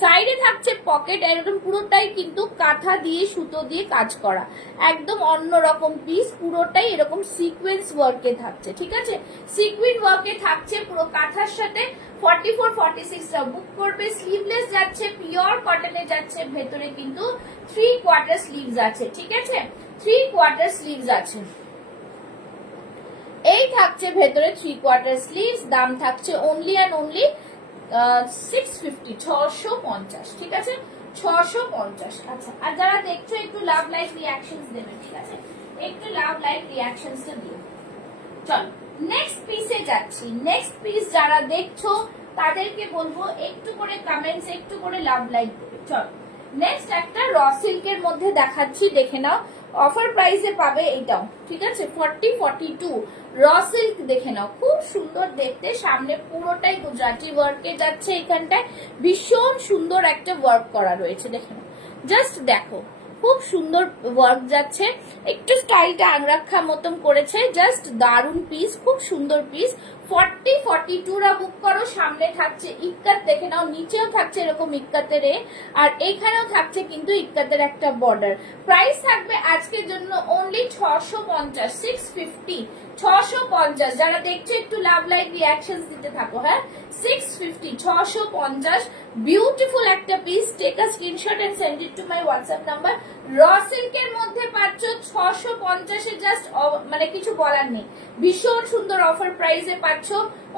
সাইডে থাকছে পকেট, এরকম পুরোটাই কিন্তু কাঁথা দিয়ে সুতো দিয়ে কাজ করা, একদম অন্যরকম পিস, পুরোটাই এরকম সিকোয়েন্স ওয়ার্কে থাকছে, ঠিক আছে, সিকুইন ওয়ার্কে থাকছে পুরো কাঁথার সাথে। 44, 46 টা বুক করবে। স্লিভলেস যাচ্ছে, পিওর কটনে যাচ্ছে, ভেতরে কিন্তু 3/4 স্লিভস আছে, ঠিক আছে, 3/4 স্লিভস আছে। এই থাকছে ভেতরে 3/4 স্লিভস। দাম থাকছে অনলি এন্ড অনলি 650, 650, ঠিক আছে, 650। আচ্ছা, আর যারা দেখছো একটু লাভ লাইক রিঅ্যাকশনস দেবে, ঠিক আছে, একটু লাভ লাইক রিঅ্যাকশনস তো দিও। চলো নেক্সট পিসে যাচ্ছি। নেক্সট পিস যারা দেখছো তাদেরকে বলবো একটু করে কমেন্টস, একটু করে লাভ লাইক দেবে। চলো নেক্সট একটা র সিল্কের মধ্যে দেখাচ্ছি, দেখে নাও। অফার প্রাইসে পাবে এটাও, ঠিক আছে, 40-42 র সিল্ক। দেখে নাও, খুব সুন্দর দেখতে, সামনে পুরোটাই গুজরাটি ওয়ার্কে যাচ্ছে, এখানটায় ভীষণ সুন্দর একটা ওয়ার্ক করা রয়েছে। দেখে নাও, জাস্ট দেখো, খুব সুন্দর ওয়ার্ক যাচ্ছে, একটু স্টাইলটা আংরাক্ষা মতন করেছে, জাস্ট দারুন পিস, খুব সুন্দর পিস। 40-42 রা বুক করো। সামনে থাকছে ইক্কাত, দেখে নাও, নিচেও থাকছে এরকম ইক্কাতের আর এইখানেও থাকছে কিন্তু ইক্কাতের একটা বর্ডার। প্রাইস থাকবে আজকের জন্য অনলি 650, 650, 650। যারা দেখছো একটু লাভ লাইক রিঅ্যাকশনস দিতে থাকো। হ্যাঁ, 650, 650, বিউটিফুল একটা piece. Take a screenshot and send it to my WhatsApp number. Raw সিল্কের মধ্যে পাচ্ছ 650 এ, জাস্ট মানে কিছু বলার নেই, ভীষণ সুন্দর অফার প্রাইসে পাচ্ছ।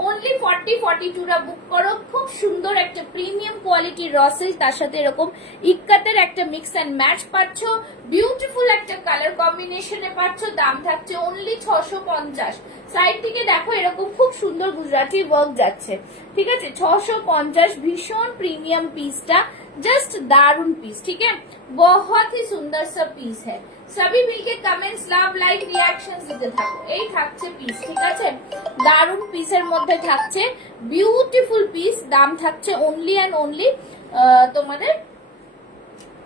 অনলি 40-42 রা বুক করো। খুব সুন্দর একটা প্রিমিয়াম কোয়ালিটির র সিল্ক, তার সাথে এরকম ইক্কাতের একটা মিক্স এন্ড ম্যাচ পাচ্ছ, বিউটিফুল একটা কালার কম্বিনেশনে পাচ্ছ। দাম থাকছে অনলি 650। সাইড থেকে দেখো এরকম খুব সুন্দর গুজরাটি ওয়ার্ক যাচ্ছে, ঠিক আছে, 650। भीषण प्रीमियम पीसটা, जस्ट दारुण पीस, ठीक है, बहुत ही सुंदर सा पीस है। सभी मिलके कमेंट्स, लाभ लाइक रिएक्शंस দিতে থাকো। এই থাকছে পিস, ঠিক আছে, দারুণ পিসের মধ্যে থাকছে, বিউটিফুল পিস। দাম থাকছে অনলি এন্ড অনলি তোমাদের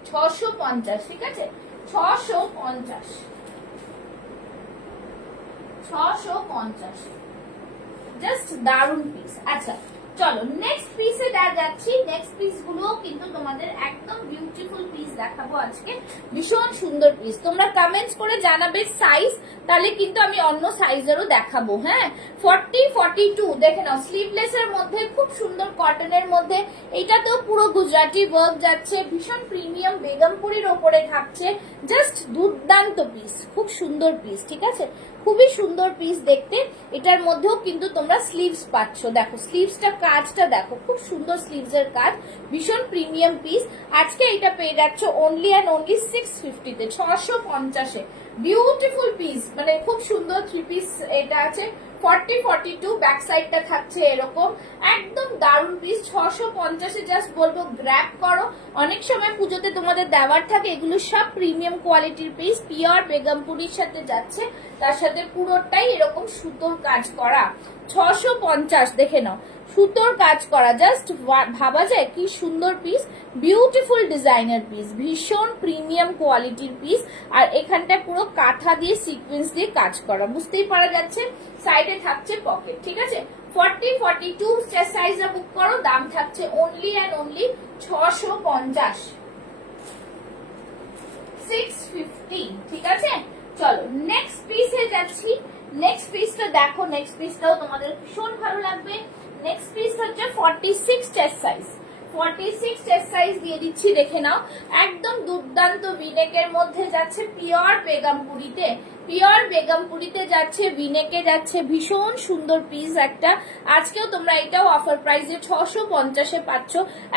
650, ঠিক আছে, 650, 650, জাস্ট দারুণ পিস। আচ্ছা চলো নেক্সট পিসে যাচ্ছি। নেক্সট পিস গুলো কিন্তু তোমাদের একদম বিউটিফুল পিস দেখাবো আজকে, ভীষণ সুন্দর পিস। তোমরা কমেন্টস করে জানাবে সাইজ, তাহলে কিন্তু আমি অন্য সাইজেরও দেখাবো। হ্যাঁ, 40-42 দেখে নাও, স্লিভলেস এর মধ্যে খুব সুন্দর কটনের মধ্যে, এটা তো পুরো গুজরাটি ওয়ার্ক যাচ্ছে, ভীষণ প্রিমিয়াম বেগমপুরির ওপরে থাকছে, জাস্ট দুর্দান্ত পিস, খুব সুন্দর পিস, ঠিক আছে, খুবই সুন্দর পিস দেখতে। এটার মধ্যেও কিন্তু তোমরা স্লিভস পাচ্ছ, দেখো স্লিভসটা, কাজটা দেখো, খুব সুন্দর স্লিভস এর কাজ, ভীষণ প্রিমিয়াম পিস। আজকে এটা পেয়ে যাচ্ছ অনলি এন্ড অনলি 650 তে, 650 এ। বিউটিফুল পিস, মানে খুব সুন্দর থ্রি পিস এটা আছে। 40-42 ব্যাক সাইডটা থাকছে এরকম, একদম দারুণ পিস। 650 এ জাস্ট বলবো গ্র্যাব করো। অনেক সময় পুজোতে তোমাদের দেওয়ার থাকে, এগুলো সব প্রিমিয়াম কোয়ালিটির পিস, পিওর বেগমপুরির সাথে যাচ্ছে, তার সাথে পুরোটাই এরকম সুতোর কাজ করা। 650 দেখে নাও, সুতোর কাজ করা, জাস্ট ভাবা যায় কি সুন্দর পিস, বিউটিফুল ডিজাইনার পিস, ভীষণ প্রিমিয়াম কোয়ালিটির পিস। আর এখানটা পুরো কাঁথা দিয়ে সিকোয়েন্স দিয়ে কাজ করা, বুঝতেই পারা যাচ্ছে। সাইডে থাকছে পকেট, ঠিক আছে। 40-42 সাইজটা বুক করো। দাম থাকছে অনলি এন্ড অনলি 650, 650, ঠিক আছে। চলো নেক্সট পিসে যাচ্ছি। নেক্সট পিসটা দেখো, নেক্সট পিসটাও তোমাদের ভীষণ ভালো লাগবে। নেক্সট পিস হচ্ছে 46 চেস্ট সাইজ, 46 চেস্ট সাইজ দিয়ে দিচ্ছি, দেখে নাও, একদম দুর্দান্ত ভিনেকের মধ্যে যাচ্ছে, পিওর বেগমপুরিতে, পিওর বেগমপুরিতে যাচ্ছে, ভিনেকে যাচ্ছে, ভীষণ সুন্দর পিস একটা। আজকেও তোমরা এটাও অফার প্রাইসে 650 এ পাচ্ছ,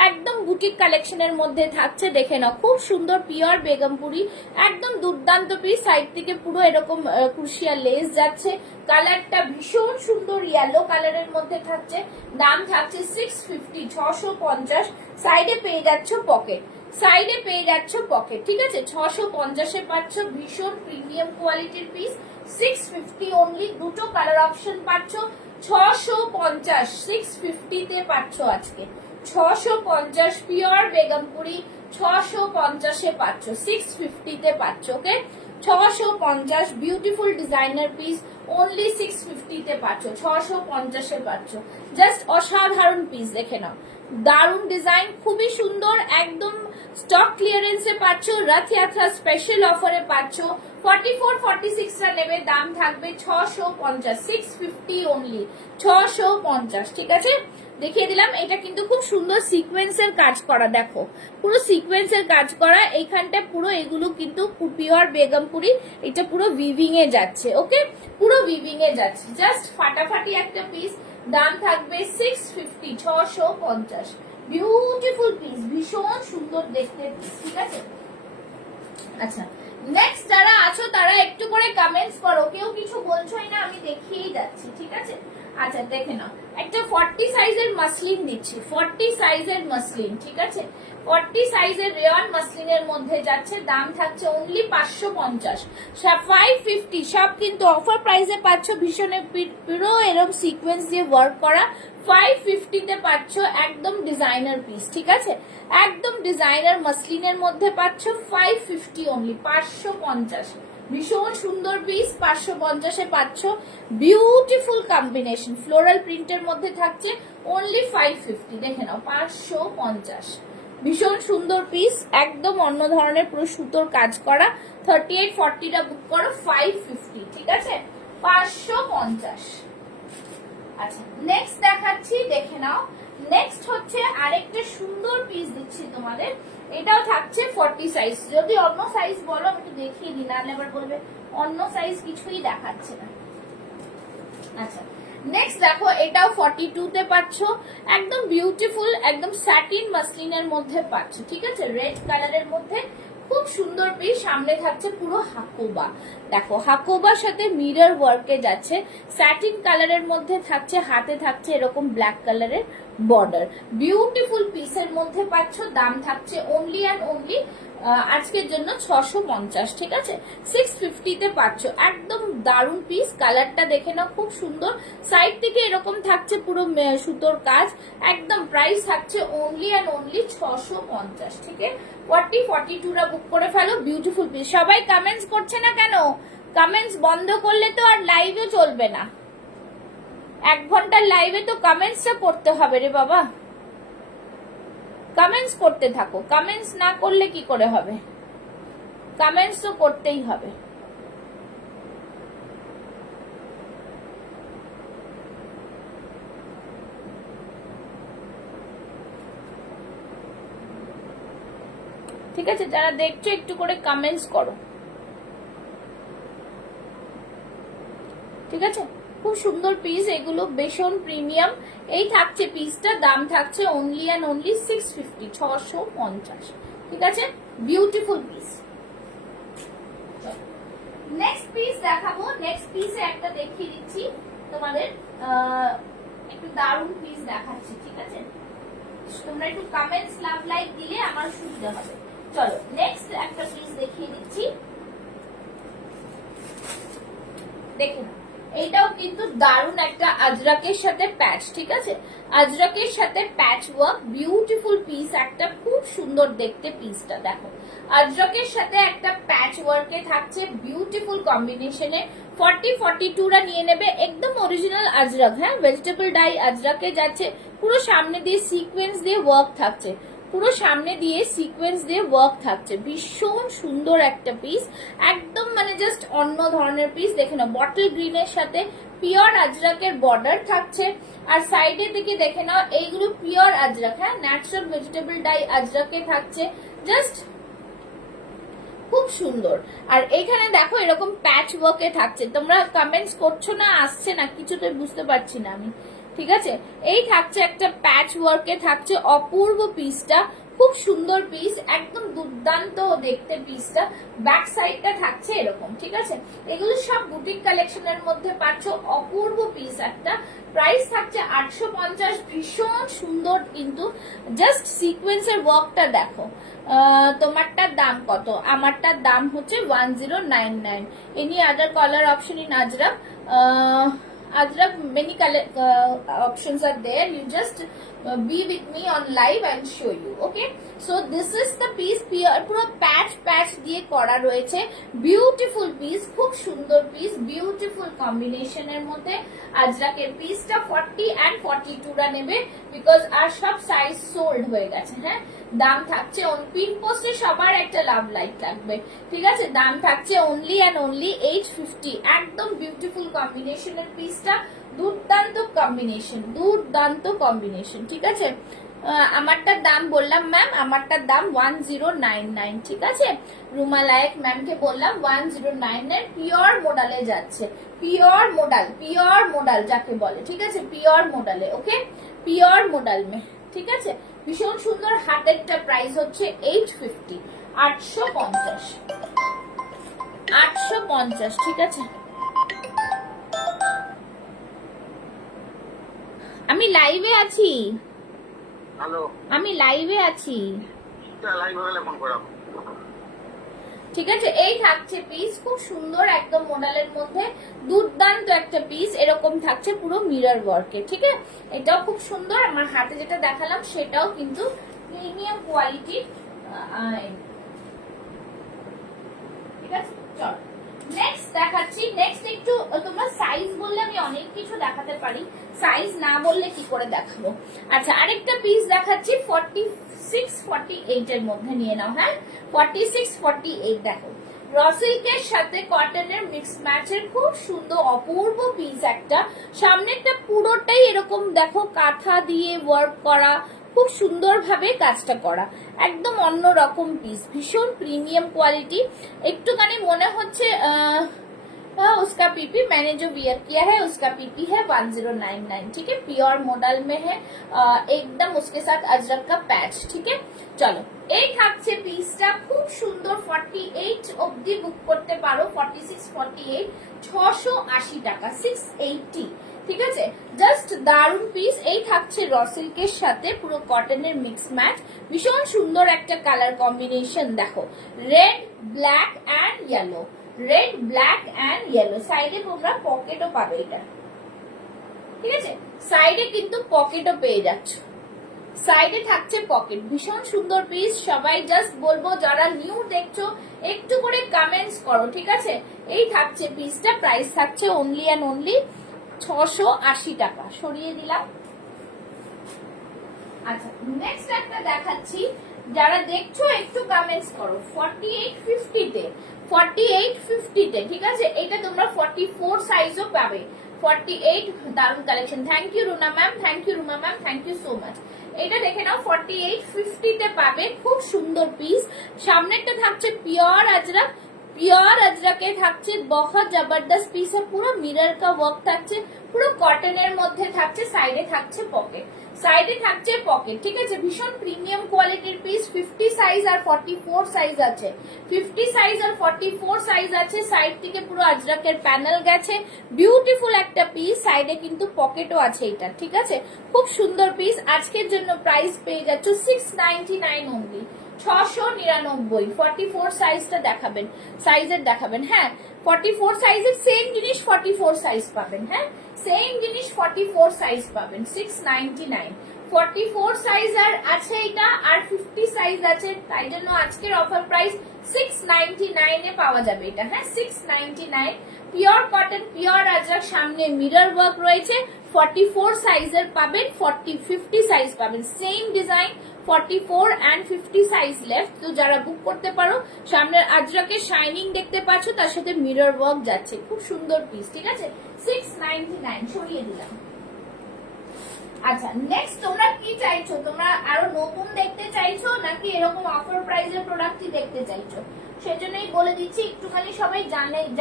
একদম বুটিক কালেকশনের মধ্যে থাকছে, দেখে নাও, খুব সুন্দর পিওর বেগমপুরি, একদম দুর্দান্ত পিস। সাইড থেকে পুরো এরকম ক্রুশিয়া লেস যাচ্ছে, কালারটা ভীষণ সুন্দর ইয়েলো কালারের মধ্যে থাকছে। দাম থাকছে 650, 650। সাইডে পেয়ে যাচ্ছ পকেট, সাইডে পেয়ে যাচ্ছ পকেট, ঠিক আছে, 650 এ পাচ্ছ, ভীষণ প্রিমিয়াম কোয়ালিটির পিস। 650 অনলি, দুটো কালার অপশন পাচ্ছ। 650, 650 তে পাচ্ছ আজকে, 650 পিওর বেগমপুরি, 650 এ পাচ্ছ, 650 তে পাচ্ছ, ওকে। 650 বিউটিফুল ডিজাইনার পিস, অনলি 650 তে পাচ্ছ, 650 এ পাচ্ছ, জাস্ট অসাধারণ পিস। দেখে নাও, দারুণ ডিজাইন, খুবই সুন্দর, একদম স্টক ক্লিয়ারেন্সে পাচ্ছ, রথযাত্রা স্পেশাল অফারে পাচ্ছ। 44-46 রা নেবে, দাম থাকবে 650, 650 অনলি, 650, ঠিক আছে। দেখিয়ে দিলাম, এটা কিন্তু খুব সুন্দর সিকোয়েন্সের কাজ করা, দেখো পুরো সিকোয়েন্সের কাজ করা, এইখানটা পুরো এগুলো কিন্তু পিওর বেগমপুরি, এটা পুরো উইভিং এ যাচ্ছে, ওকে, পুরো উইভিং এ যাচ্ছে, জাস্ট ফাটাফাটি একটা পিস। দাম থাকবে 650, 650, বিউটিফুল পিস, ভীষণ সুন্দর দেখতে পিস, ঠিক আছে। আচ্ছা, নেক্সট যারা আছো তারা একটু করে কমেন্টস করো, কেউ কিছু বলছোই না, আমি দেখিয়েই যাচ্ছি, ঠিক আছে। আচ্ছা দেখে নাও, একটা 40 সাইজের মাসলিন দিচ্ছি, 40 সাইজের মাসলিন, ঠিক আছে। 40 সাইজের রেয়ন মাসলিনের মধ্যে যাচ্ছে, দাম থাকছে অনলি 550, 550, সব কিন্তু অফার প্রাইসে পাচ্ছ, ভীষণ পুরো এরকম সিকোয়েন্স দিয়ে ওয়ার্ক করা। 550 তে পাচ্ছ একদম ডিজাইনার পিস, ঠিক আছে, একদম ডিজাইনার মাসলিনের মধ্যে পাচ্ছ 550 অনলি, 550, ভীষণ সুন্দর পিস, 550-এ পাচ্ছ। বিউটিফুল কম্বিনেশন ফ্লোরাল প্রিন্টের মধ্যে থাকছে, অনলি 550, দেখে নাও 550, ভীষণ সুন্দর পিস, একদম অন্য ধরনের পুরো সুতোর কাজ করা। 38-40টা বুক করো, 550, ঠিক আছে, 550। আচ্ছা নেক্সট দেখাচ্ছি, দেখে নাও। নেক্সট হচ্ছে আরেকটা সুন্দর পিস দিচ্ছি তোমাদের, এটাও থাকছে 40 সাইজ। যদি অন্য সাইজ বলো আমি একটু দেখিয়ে দিই, নাহলে আবার বলবে অন্য সাইজ কিছুই দেখাচ্ছে না। আচ্ছা নেক্সট দেখো, এটাও 42 তে পাচ্ছ, একদম বিউটিফুল, একদম স্যাটিন মাসলিনের মধ্যে পাচ্ছ, ঠিক আছে, রেড কালারের মধ্যে, খুব সুন্দর পিস। সামনে থাকছে পুরো হাকোবা, দেখো হাকোবার সাথে মিরর ওয়ার্কে যাচ্ছে, স্যাটিন কালারের মধ্যে থাকছে, হাতে থাকছে এরকম ব্ল্যাক কালারের বর্ডার, বিউটিফুল পিসের মধ্যে পাচ্ছ। দাম থাকছে অনলি অ্যান্ড অনলি আজকের জন্য 650, ঠিক আছে, 650 তে পাচ্ছ, একদম দারুন পিস। কালারটা দেখে নাও, খুব সুন্দর, সাইড থেকে এরকম থাকছে পুরো সুতোর কাজ, একদম প্রাইস থাকছে অনলি অ্যান্ড অনলি 650, ঠিক আছে। 40-42রা বুক করে ফেলো, বিউটিফুল পিস। সবাই কমেন্টস করছে না কেন? কমেন্টস বন্ধ করলে তো আর লাইভে চলবে না, 1 ঘন্টার লাইভে তো কমেন্টসটা করতে হবে রে বাবা, কমেন্টস করতে থাকো, কমেন্টস না করলে কি করে হবে, কমেন্টস তো করতেই হবে। ঠিক আছে, যারা দেখছো একটু করে কমেন্টস করো, ঠিক আছে। খুব সুন্দর পিস এগুলো, ভীষণ প্রিমিয়াম। এই থাকছে পিসটা, দাম থাকছে অনলি অ্যান্ড অনলি 650, 650, ঠিক আছে, বিউটিফুল পিস। নেক্সট পিস দেখাবো, নেক্সট পিসে একটা দেখিয়ে দিচ্ছি তোমাদের, একটু দারুণ পিস দেখাচ্ছি, ঠিক আছে। তোমরা একটু কমেন্টস লাভ লাইক দিলে আমার সুবিধা হবে। চলো নেক্সট একটা পিস দেখিয়ে দিচ্ছি, দেখুন এইটাও কিন্তু দারুণ একটা আজরাকের সাথে প্যাচ, ঠিক আছে, আজরাকের সাথে প্যাচ ওয়ার্ক, বিউটিফুল পিস একটা, খুব সুন্দর দেখতে পিসটা, দেখো আজরাকের সাথে একটা প্যাচ ওয়ার্কে থাকছে, বিউটিফুল কম্বিনেশনে। 40-42রা নিয়ে নেবে, একদম অরিজিনাল আজরাক, হ্যাঁ, ভেজিটেবল ডাই আজরাকে যাচ্ছে, পুরো সামনে দিয়ে সিকোয়েন্স দিয়ে ওয়ার্ক থাকছে, পুরো সামনে দিয়ে সিকোয়েন্স দিয়ে ওয়ার্ক থাকছে, ভীষণ সুন্দর একটা পিস, একদম মানে জাস্ট অন্য ধরনের পিস। দেখে নাও বটল গ্রিনের সাথে পিওর আজরাকের বর্ডার থাকছে, আর সাইডের দিকে দেখে নাও এইগুলো পিওর আজরাক, হ্যাঁ, ন্যাচারাল ভেজিটেবল ডাই আজরাকে থাকছে, জাস্ট খুব সুন্দর। আর এখানে দেখো এরকম প্যাচ ওয়ার্কে থাকছে, তোমরা কমেন্টস করছো না, আসছে না, কিছুতেই বুঝতে পারছি না আমি, ঠিক আছে। এই থাকছে একটা প্যাচ ওয়ার্কে থাকছে, অপূর্ব পিসটা, খুব সুন্দর পিস, একদম দুর্দান্ত দেখতে পিসটা। ব্যাক সাইডটা থাকছে এরকম, ঠিক আছে। এগুলো সব বুটিক কালেকশনের মধ্যে পাচ্ছ, অপূর্ব পিস একটা। প্রাইস থাকছে 850, ভীষণ সুন্দর কিন্তু, জাস্ট সিকোয়েন্সের ওয়ার্কটা দেখো। তোমারটার দাম কত? আমারটার দাম হচ্ছে 1099। Any other colour option in Ajrak, Ajrak, many color options are there. You just be with me on live and show you. Okay, so this is the piece, পুরো প্যাচ দিয়ে করা রয়েছে, বিউটিফুল পিস, খুব সুন্দর পিস, বিউটিফুল কম্বিনেশনের মধ্যে। আজরাকের পিসটা 40 and 42রা নেবে, বিকজ আর সব সাইজ সোল্ড হয়ে গেছে, হ্যাঁ। দাম থাকছে পিন পোস্টে সবার একটা লাভ লাইক লাগবে, ঠিক আছে। দাম থাকছে অনলি অ্যান্ড অনলি 850, একদম বিউটিফুল কম্বিনেশনের পিসটা, দুর্দান্ত কম্বিনেশন, দুর্দান্ত কম্বিনেশন, ঠিক আছে। আমারটার দাম বললাম ম্যাম, আমারটার দাম 1099, ঠিক আছে। রুমা লায়েক ম্যামকে বললাম 1099, পিওর মোডালে যাচ্ছে, পিওর মোডাল যাকে বলে, ঠিক আছে, পিওর মোডালে, ওকে, পিওর মোডাল মে, ঠিক আছে, ভীষণ সুন্দর। হাতেরটা প্রাইস হচ্ছে 850, 850, 850, ঠিক আছে। আমি লাইভে আছি। হ্যালো, আমি লাইভে আছি। লাইভ হলে ফোন করো। ঠিক আছে, এই থাকছে পিস, খুব সুন্দর একদম মডেলের মধ্যে দুর্দান্ত একটা পিস, এরকম থাকছে পুরো মিরর ওয়ার্কে। ঠিক আছে, এটাও খুব সুন্দর। আমার হাতে যেটা দেখালাম সেটাও কিন্তু প্রিমিয়াম কোয়ালিটির। ঠিক আছে, চল নেক্সট দেখাচ্ছি। নেক্সট একটু তোমরা সাইজ বললে আমি অনেক কিছু দেখাতে পারি, সাইজ না বললে কি করে দেখাবো। আচ্ছা, আরেকটা পিস দেখাচ্ছি 46, 48 এর মধ্যে নিয়ে নাও। হ্যাঁ, 46, 48 দেখো, র সিল্কের সাথে কটনের মিক্স ম্যাচের খুব সুন্দর অপূর্ব পিস একটা। সামনেরটা পুরোটাই এরকম দেখো কাঁথা দিয়ে ওয়ার্ক করা, খুব সুন্দরভাবে কাজটা করা, একদম অন্য রকম পিস, ভীষণ প্রিমিয়াম কোয়ালিটি। একটুখানি মনে হচ্ছে उसका पीपी मैंने जो वियर किया है उसका पीपी है 1099, ठीक है, प्योर मॉडल में है, एकदम उसके साथ अजरक का पैच। ठीक है, চলো এই থাকছে পিসটা খুব সুন্দর। 48 অবধি বুক করতে পারো, 46, 48, 680 টাকা, 680। ঠিক আছে, জাস্ট দারুন পিস। এই থাকছে র সিল্কের সাথে পুরো কটনের মিক্স ম্যাচ, ভীষণ সুন্দর একটা কালার কম্বিনেশন। দেখো, red, black and yellow, red, black and yellow. সাইডে তোমরা পকেটও পাবে এটা। ঠিক আছে, সাইডে কিন্তু পকেটও পেয়ে যাচ্ছ, সাইডে থাকছে পকেট, ভীষণ সুন্দর পিস। সবাই জাস্ট বলবো যারা নিউ দেখছো একটু করে কমেন্টস করো। ঠিক আছে, এই থাকছে পিসটা, প্রাইস থাকছে অনলি অ্যান্ড অনলি 680 টাকা। সরিয়ে দিলাম। আচ্ছা, নেক্সট একটা দেখাচ্ছি, যারা দেখছো একটু কমেন্টস করো। 4850 তে, 4850 তে, ঠিক আছে, এটা তোমরা 44 সাইজও পাবে। 48, দারুন collection. Thank you Runa ma'am, thank you Ruma ma'am, thank you so much. এটা দেখে নাও, 4850 তে পাবে, খুব সুন্দর পিস। সামনেরটা থাকছে পিওর আজরাক, পিওর আজরাকে থাকছে বহুত জবরদস্ত পিস, পুরো মিরর কা ওয়ার্ক থাকছে, পুরো কটনের মধ্যে থাকছে, সাইডে থাকছে পকেট, সাইডে থাকছে পকেট। ঠিক আছে, ভীষণ প্রিমিয়াম কোয়ালিটির পিস। 50 সাইজ আর 44 সাইজ আছে, 50 সাইজ আর 44 সাইজ আছে। সাইড থেকে পুরো আজরাকের প্যানেল গেছে, বিউটিফুল একটা পিস। সাইডে কিন্তু পকেটও আছে এটা। ঠিক আছে, খুব সুন্দর পিস। আজকের জন্য প্রাইস পেয়ে যাচ্ছ 699 অনলি, 699। 44 সাইজটা দেখাবেন, সাইজের দেখাবেন। হ্যাঁ, 44 সাইজের সেম জিনিস 44 সাইজ পাবেন। হ্যাঁ, সেম জিনিস 44 সাইজ পাবেন, 699। 44 সাইজ আর আছে এটা, আর 50 সাইজ আছে, তাই জন্য আজকের অফার প্রাইস 699 এ পাওয়া যাবে এটা। হ্যাঁ, 699। পিওর কটন, পিওর আজরাক, সামনে মিরর ওয়ার্ক রয়েছে। 44 সাইজের পাবেন, 50 সাইজ পাবেন, same design. 44 and 50 size left, তো যারা বুক করতে পারো। সামনের আজরাকের শাইনিং দেখতে পাচ্ছ, তার সাথে মিরর ওয়ার্ক যাচ্ছে, খুব সুন্দর পিস। ঠিক আছে, 699। সরিয়ে দিলাম। আচ্ছা, নেক্সট তোমরা কি চাইছো? তোমরা আরো নতুন দেখতে চাইছো নাকি এরকম অফার প্রাইসের প্রোডাক্টই দেখতে চাইছো? সেজন্যই বলে দিচ্ছি, একটুখানি সবাই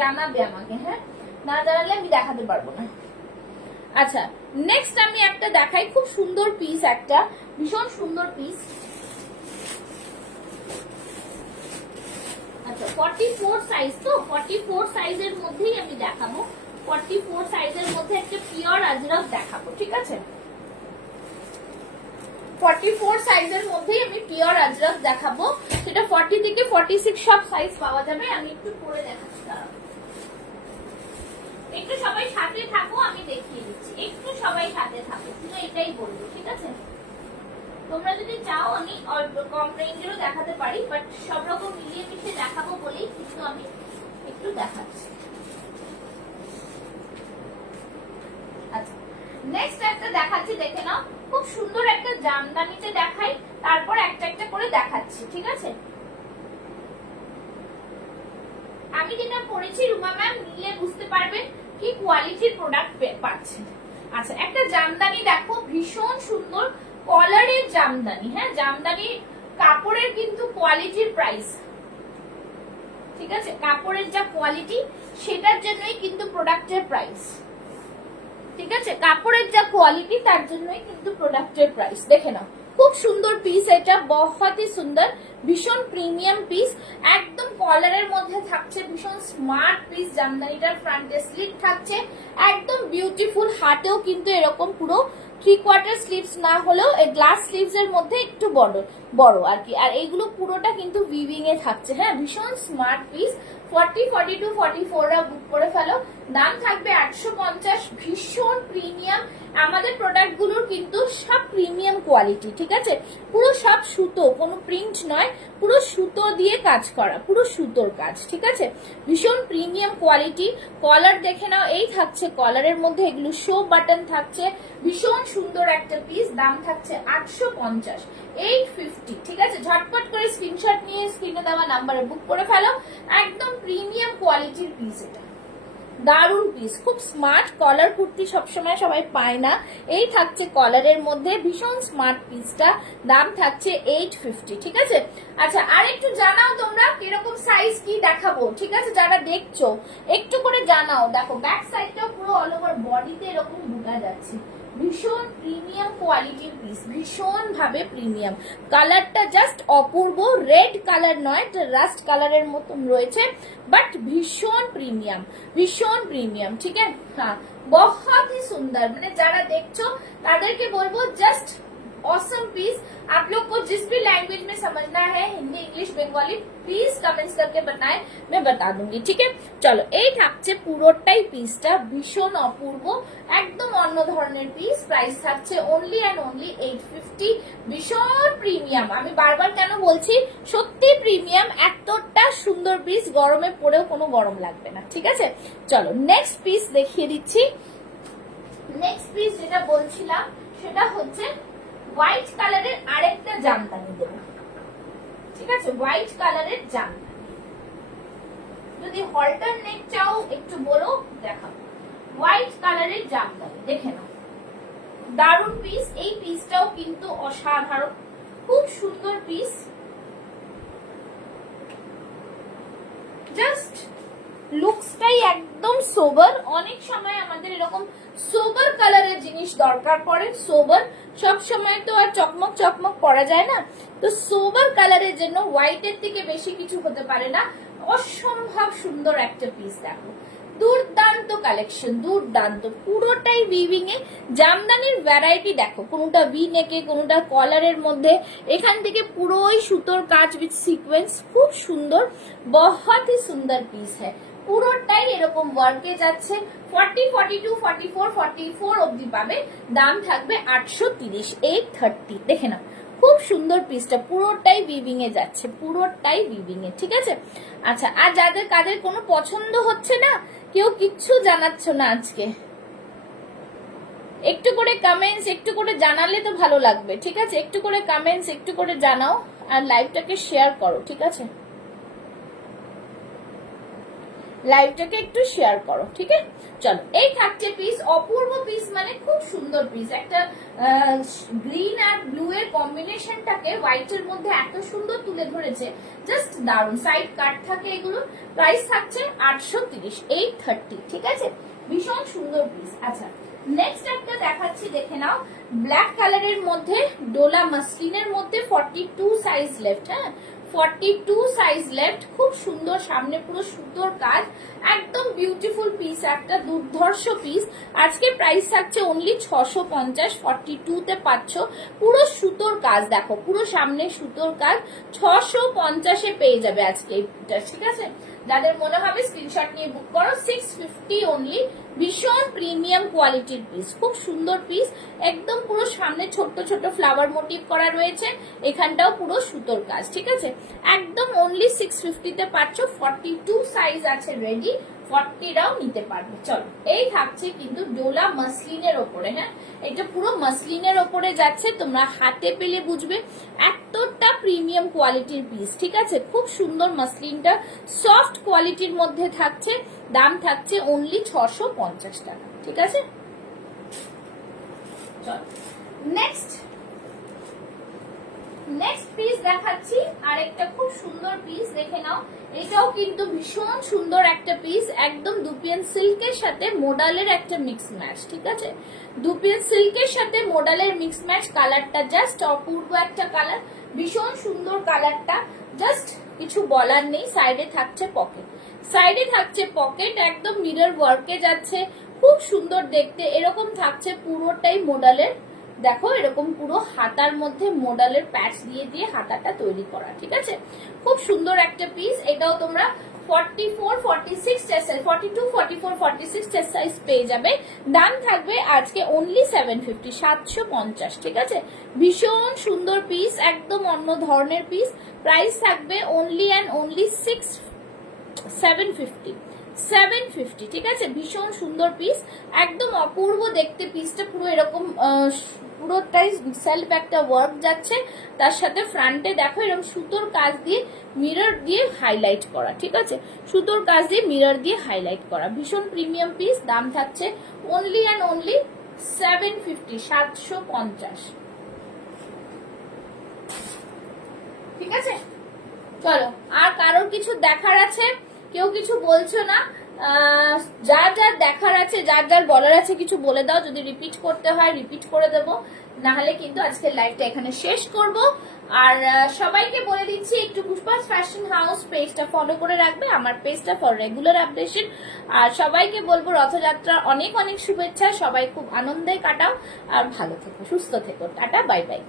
জানাবে আমাকে। হ্যাঁ, না জানালে আমি দেখাতে পারবো না। আচ্ছা, নেক্সট আমি একটা দেখাই, খুব সুন্দর পিস একটা, ভীষণ সুন্দর পিস। আচ্ছা, 44 সাইজ, তো 44 সাইজের মধ্যেই আমি দেখাবো। 44 সাইজের মধ্যে একটা পিওর আজরাক দেখাবো। ঠিক আছে, 44 সাইজের মধ্যেই আমি পিওর আজরাক দেখাবো। সেটা 40 থেকে 46 সব সাইজ পাওয়া যাবে। আমি একটু পরে দেখাচ্ছি, একটু সবাই সাথে থাকো, আমি দেখিয়ে দিচ্ছি। একটু সবাই সাথে থাকো, শুধু এটাই বলবো। ঠিক আছে, তোমরা যদি চাও আমি অল্প কম রেঞ্জেরও দেখাতে পারি, বাট সব রকম মিলিয়ে মিশিয়ে দেখাবো বলেই কিন্তু আমি একটু দেখাচ্ছি। আচ্ছা, নেক্সট একটা দেখাচ্ছি, দেখে নাও। খুব সুন্দর একটা জামদানিতে দেখাই, তারপর একটা একটা করে দেখাচ্ছি। ঠিক আছে, আমি যেটা পড়েছি রুমা ম্যাম, নিলে বুঝতে পারবেন কি কোয়ালিটির প্রোডাক্ট পাচ্ছেন। আচ্ছা, একটা জামদানি দেখো, ভীষণ সুন্দর কলারের জামদানি। হ্যাঁ, জামদানি কাপড়ের কিন্তু কোয়ালিটির প্রাইস। ঠিক আছে, কাপড়ের যা কোয়ালিটি সেটার জন্যই কিন্তু প্রোডাক্টের প্রাইস। ঠিক আছে, কাপড়ের যা কোয়ালিটি তার জন্যই কিন্তু প্রোডাক্টের প্রাইস। দেখে নাও, খুব সুন্দর পিস, এটা বহুত হি সুন্দর, ভীষণ প্রিমিয়াম পিস, একদম কলারের মধ্যে থাকছে, ভীষণ স্মার্ট পিস। জামদানিটার ফ্রন্টে স্লিট থাকছে, একদম বিউটিফুল। হাতেও কিন্তু এরকম পুরো 3/4 স্লিভস না হলেও এই গ্লাস স্লিভস এর মধ্যে একটু বড় বড় আর কি। আর এইগুলো পুরোটা কিন্তু উইভিং এ থাকছে। হ্যাঁ, ভীষণ স্মার্ট পিস। 40, 42, 44 রা বুক করে ফেলো। দাম থাকবে 850। ভীষণ প্রিমিয়াম। আমাদের প্রোডাক্ট গুলোর কিন্তু সব প্রিমিয়াম কোয়ালিটি, ঠিক আছে? পুরো সব সুতো, কোনো প্রিন্ট নয়, পুরো সুতো দিয়ে কাজ করা, পুরো সুতোর কাজ, ঠিক আছে? ভীষণ প্রিমিয়াম কোয়ালিটি। কলার দেখে নাও, এই থাকছে কলারের মধ্যে, এগুলো শো বাটন থাকছে। ভীষণ সুন্দর একটা পিস। দাম থাকছে 850, 850, ঠিক আছে? ঝটপট করে স্ক্রিনশট নিয়ে স্ক্রিনে দেওয়া নাম্বারে বুক করে ফেলো। একদম প্রিমিয়াম কোয়ালিটির পিস এটা, দারুন পিস, খুব স্মার্ট। কলার কুর্তি সবসময় সবাই পায় না, এই থাকছে কলারের মধ্যে, ভীষণ স্মার্ট পিসটা। দাম থাকছে 850, ঠিক আছে? আচ্ছা, আর একটু জানাও তোমরা কিরকম সাইজ কি দেখাবো, ঠিক আছে? যারা দেখছো একটু করে জানাও। দেখো ব্যাক সাইডটাও পুরো অল ওভার বডিতে এরকম বোঝা যাচ্ছে। ভীষণ প্রিমিয়াম কোয়ালিটির পিস, ভীষণ ভাবে প্রিমিয়াম। কালারটা জাস্ট অপূর্ব, রেড কালার নয়, এটা রাস্ট কালারের মতন রয়েছে, বাট ভীষণ প্রিমিয়াম, ভীষণ প্রিমিয়াম, ঠিক আছে? হ্যাঁ, बहुत ही सुंदर। মানে যারা দেখছো তাদেরকে বলবো জাস্ট ऑसम पीस। आप लोग को जिस भी लैंग्वेज में समझना है, Hindi, English, Bengali, please comments करके बताएं, मैं बता दूंगी, ठीक है? চলো, এই থাকছে পুরোটাই পিসটা, ভীষণ অপূর্ব, একদম অন্য ধরনের পিস। প্রাইস থাকছে অনলি অ্যান্ড অনলি 850। ভীষণ প্রিমিয়াম। আমি বারবার কেন বলছি, সত্যি প্রিমিয়াম। এতটা সুন্দর পিস, গরমে পরেও কোনো গরম লাগবে না, ঠিক আছে? চলো নেক্সট পিস দেখিয়ে দিচ্ছি। নেক্সট পিস যেটা বলছিলাম সেটা হচ্ছে হোয়াইট কালারের আরেকটা জামদানি দেবো, ঠিক আছে? হোয়াইট কালারের জামদানি। যদি হল্টার নেক চাও একটু বলো, দেখাবো। হোয়াইট কালারের জামদানি দেখে নাও, দারুন পিস। এই পিসটাও কিন্তু অসাধারণ, খুব সুন্দর পিস। জাস্ট লুকসটাই একদম সোবার। অনেক সময় আমাদের এরকম সোবার কালারের জিনিস দরকার পড়ে। সোবার সব সময় তো আর চকমক চকমক পরা যায় না, তো সোবার কালারের জন্য হোয়াইটের থেকে বেশি কিছু হতে পারে না। অসম্ভব সুন্দর একটা পিস। দেখো, দুর্দান্ত কালেকশন, দুর্দান্ত, পুরোটাই উইভিং এ। জামদানির ভ্যারাইটি দেখো, কোনটা ভি নেকে, কোনটা কলারের মধ্যে, এখান থেকে পুরোই সুতোর কাজ উইথ সিকোয়েন্স, খুব সুন্দর, বহুত হি সুন্দর পিস হ্যাঁ। পুরোটাই এরকম ওয়ার্কে যাচ্ছে। 40, 42, 44, 44 অব্দি পাবে। দাম থাকবে 830, 830। দেখে নাও, খুব সুন্দর পিসটা, পুরোটাই উইভিং এ যাচ্ছে, পুরোটাই উইভিং এ, ঠিক আছে? আচ্ছা, আর যাদের কাদের কোনো পছন্দ হচ্ছে না, কেউ কিচ্ছু জানাচ্ছ না আজকে, একটু করে কমেন্টস, একটু করে জানালে তো ভালো লাগবে, ঠিক আছে? একটু করে কমেন্টস, একটু করে জানাও, আর লাইভটাকে শেয়ার করো, ঠিক আছে? লাইভটাকে একটু শেয়ার করো, ঠিক আছে? চলো, এই থাকছে পিস, অপূর্ব পিস, মানে খুব সুন্দর পিস। একটা গ্রিন আর ব্লু এর কম্বিনেশনটাকে হোয়াইটের মধ্যে এত সুন্দর তুলে ধরেছে, জাস্ট দারুন। সাইড কাট থাকে এগুলো। প্রাইস থাকছে 830, 830, ঠিক আছে? ভীষণ সুন্দর পিস। আচ্ছা, নেক্সট একটা দেখাচ্ছি, দেখে নাও। ব্ল্যাক কালারের মধ্যে, ডোলা মাসলিনের মধ্যে 42 সাইজ লেফট। হ্যাঁ, 42 সাইজ লেফট, খুব সুন্দর, সামনে পুরো সুতোর কাজ, একদম বিউটিফুল পিস, একটা দুর্ধর্ষ পিস। আজকে প্রাইস থাকছে অনলি 650। 42 তে পাচ্ছ, পুরো সুতোর কাজ দেখো, পুরো সামনে সুতোর কাজ। 650 এ পেয়ে যাবে আজকে এইটা, ঠিক আছে? যাদের মনে হবে স্ক্রিনশট নিয়ে বুক করো। 650 অনলি। ভীষণ প্রিমিয়াম কোয়ালিটির পিস, খুব সুন্দর পিস, একদম পুরো সামনে ছোট্ট ছোট ফ্লাওয়ার মোটিভ করা রয়েছে, এখানটাও পুরো সুতোর কাজ, ঠিক আছে? একদম অনলি 650 তে পাচ্ছ। 42 সাইজ আছে রেডি, 40রাও নিতে পারবে। চলো, এই থাকছে কিন্তু ডোলা মাসলিনের ওপরে। হ্যাঁ, এটা পুরো মাসলিনের ওপরে যাচ্ছে, তোমরা হাতে পেলে বুঝবে এতটা প্রিমিয়াম কোয়ালিটির পিস, ঠিক আছে? খুব সুন্দর মাসলিনটা, সফট কোয়ালিটির মধ্যে থাকছে। দাম থাকছে অনলি 650 টাকা, ঠিক আছে? চলো নেক্সট নেক্সট পিস দেখাচ্ছি, আরেকটা খুব সুন্দর পিস দেখে নাও। এটাও কিন্তু ভীষণ সুন্দর একটা পিস, একদম দুপিয়ান সিল্কের সাথে মোডালের একটা মিক্স ম্যাচ, ঠিক আছে? দুপিয়ান সিল্কের সাথে মোডালের মিক্স ম্যাচ, কালারটা জাস্ট অপূর্ব একটা কালার, ভীষণ সুন্দর কালারটা, জাস্ট কিছু বলার নেই। সাইডে থাকছে পকেট, সাইডে থাকছে পকেট, একদম মিরর ওয়ার্কে যাচ্ছে, খুব সুন্দর দেখতে। এরকম থাকছে পুরোটাই মোডালের, দেখো এরকম পুরো হাতার মধ্যে মোডালের প্যাচ দিয়ে দিয়ে হাতাটা তৈরি করা, ঠিক আছে? খুব সুন্দর একটা পিস। এটাও তোমরা 44, 46 চেস্ট সাইজ, 42, 44, 46 চেস্ট সাইজ পেয়ে যাবে। দাম থাকবে আজকে অনলি 750, 750, ঠিক আছে? ভীষণ সুন্দর পিস, একদম অন্য ধরনের পিস। প্রাইস থাকবে অনলি অ্যান্ড অনলি 750, 750, ঠিক আছে? ভীষণ সুন্দর পিস, একদম অপূর্ব দেখতে পিসটা। পুরো এরকম পুরোটাই সেলফ একটা ওয়ার্ক যাচ্ছে, তার সাথে ফ্রন্টে দেখো এরকম সুতোর কাজ দিয়ে মিরর দিয়ে হাইলাইট করা, ঠিক আছে? সুতোর কাজ দিয়ে মিরর দিয়ে হাইলাইট করা, ভীষণ প্রিমিয়াম পিস। দাম থাকছে অনলি অ্যান্ড অনলি 750, 750, ঠিক আছে? চলো, আর কারোর কিছু দেখার আছে? কেউ কিছু বলছো না? যার যার দেখার আছে, যার যার বলার আছে কিছু বলে দাও। যদি রিপিট করতে হয় রিপিট করে দেবো, না হলে কিন্তু আজকে লাইভটা এখানে শেষ করব। আর সবাইকে বলে দিচ্ছি একটু পুষ্পাস ফ্যাশন হাউস পেজটা ফলো করে রাখবে, আমার পেজটা ফর রেগুলার আপডেশন। আর সবাইকে বলবো রথযাত্রার অনেক অনেক শুভেচ্ছা, সবাই খুব আনন্দে কাটাও আর ভালো থেকো, সুস্থ থেকো। Tata, bye bye.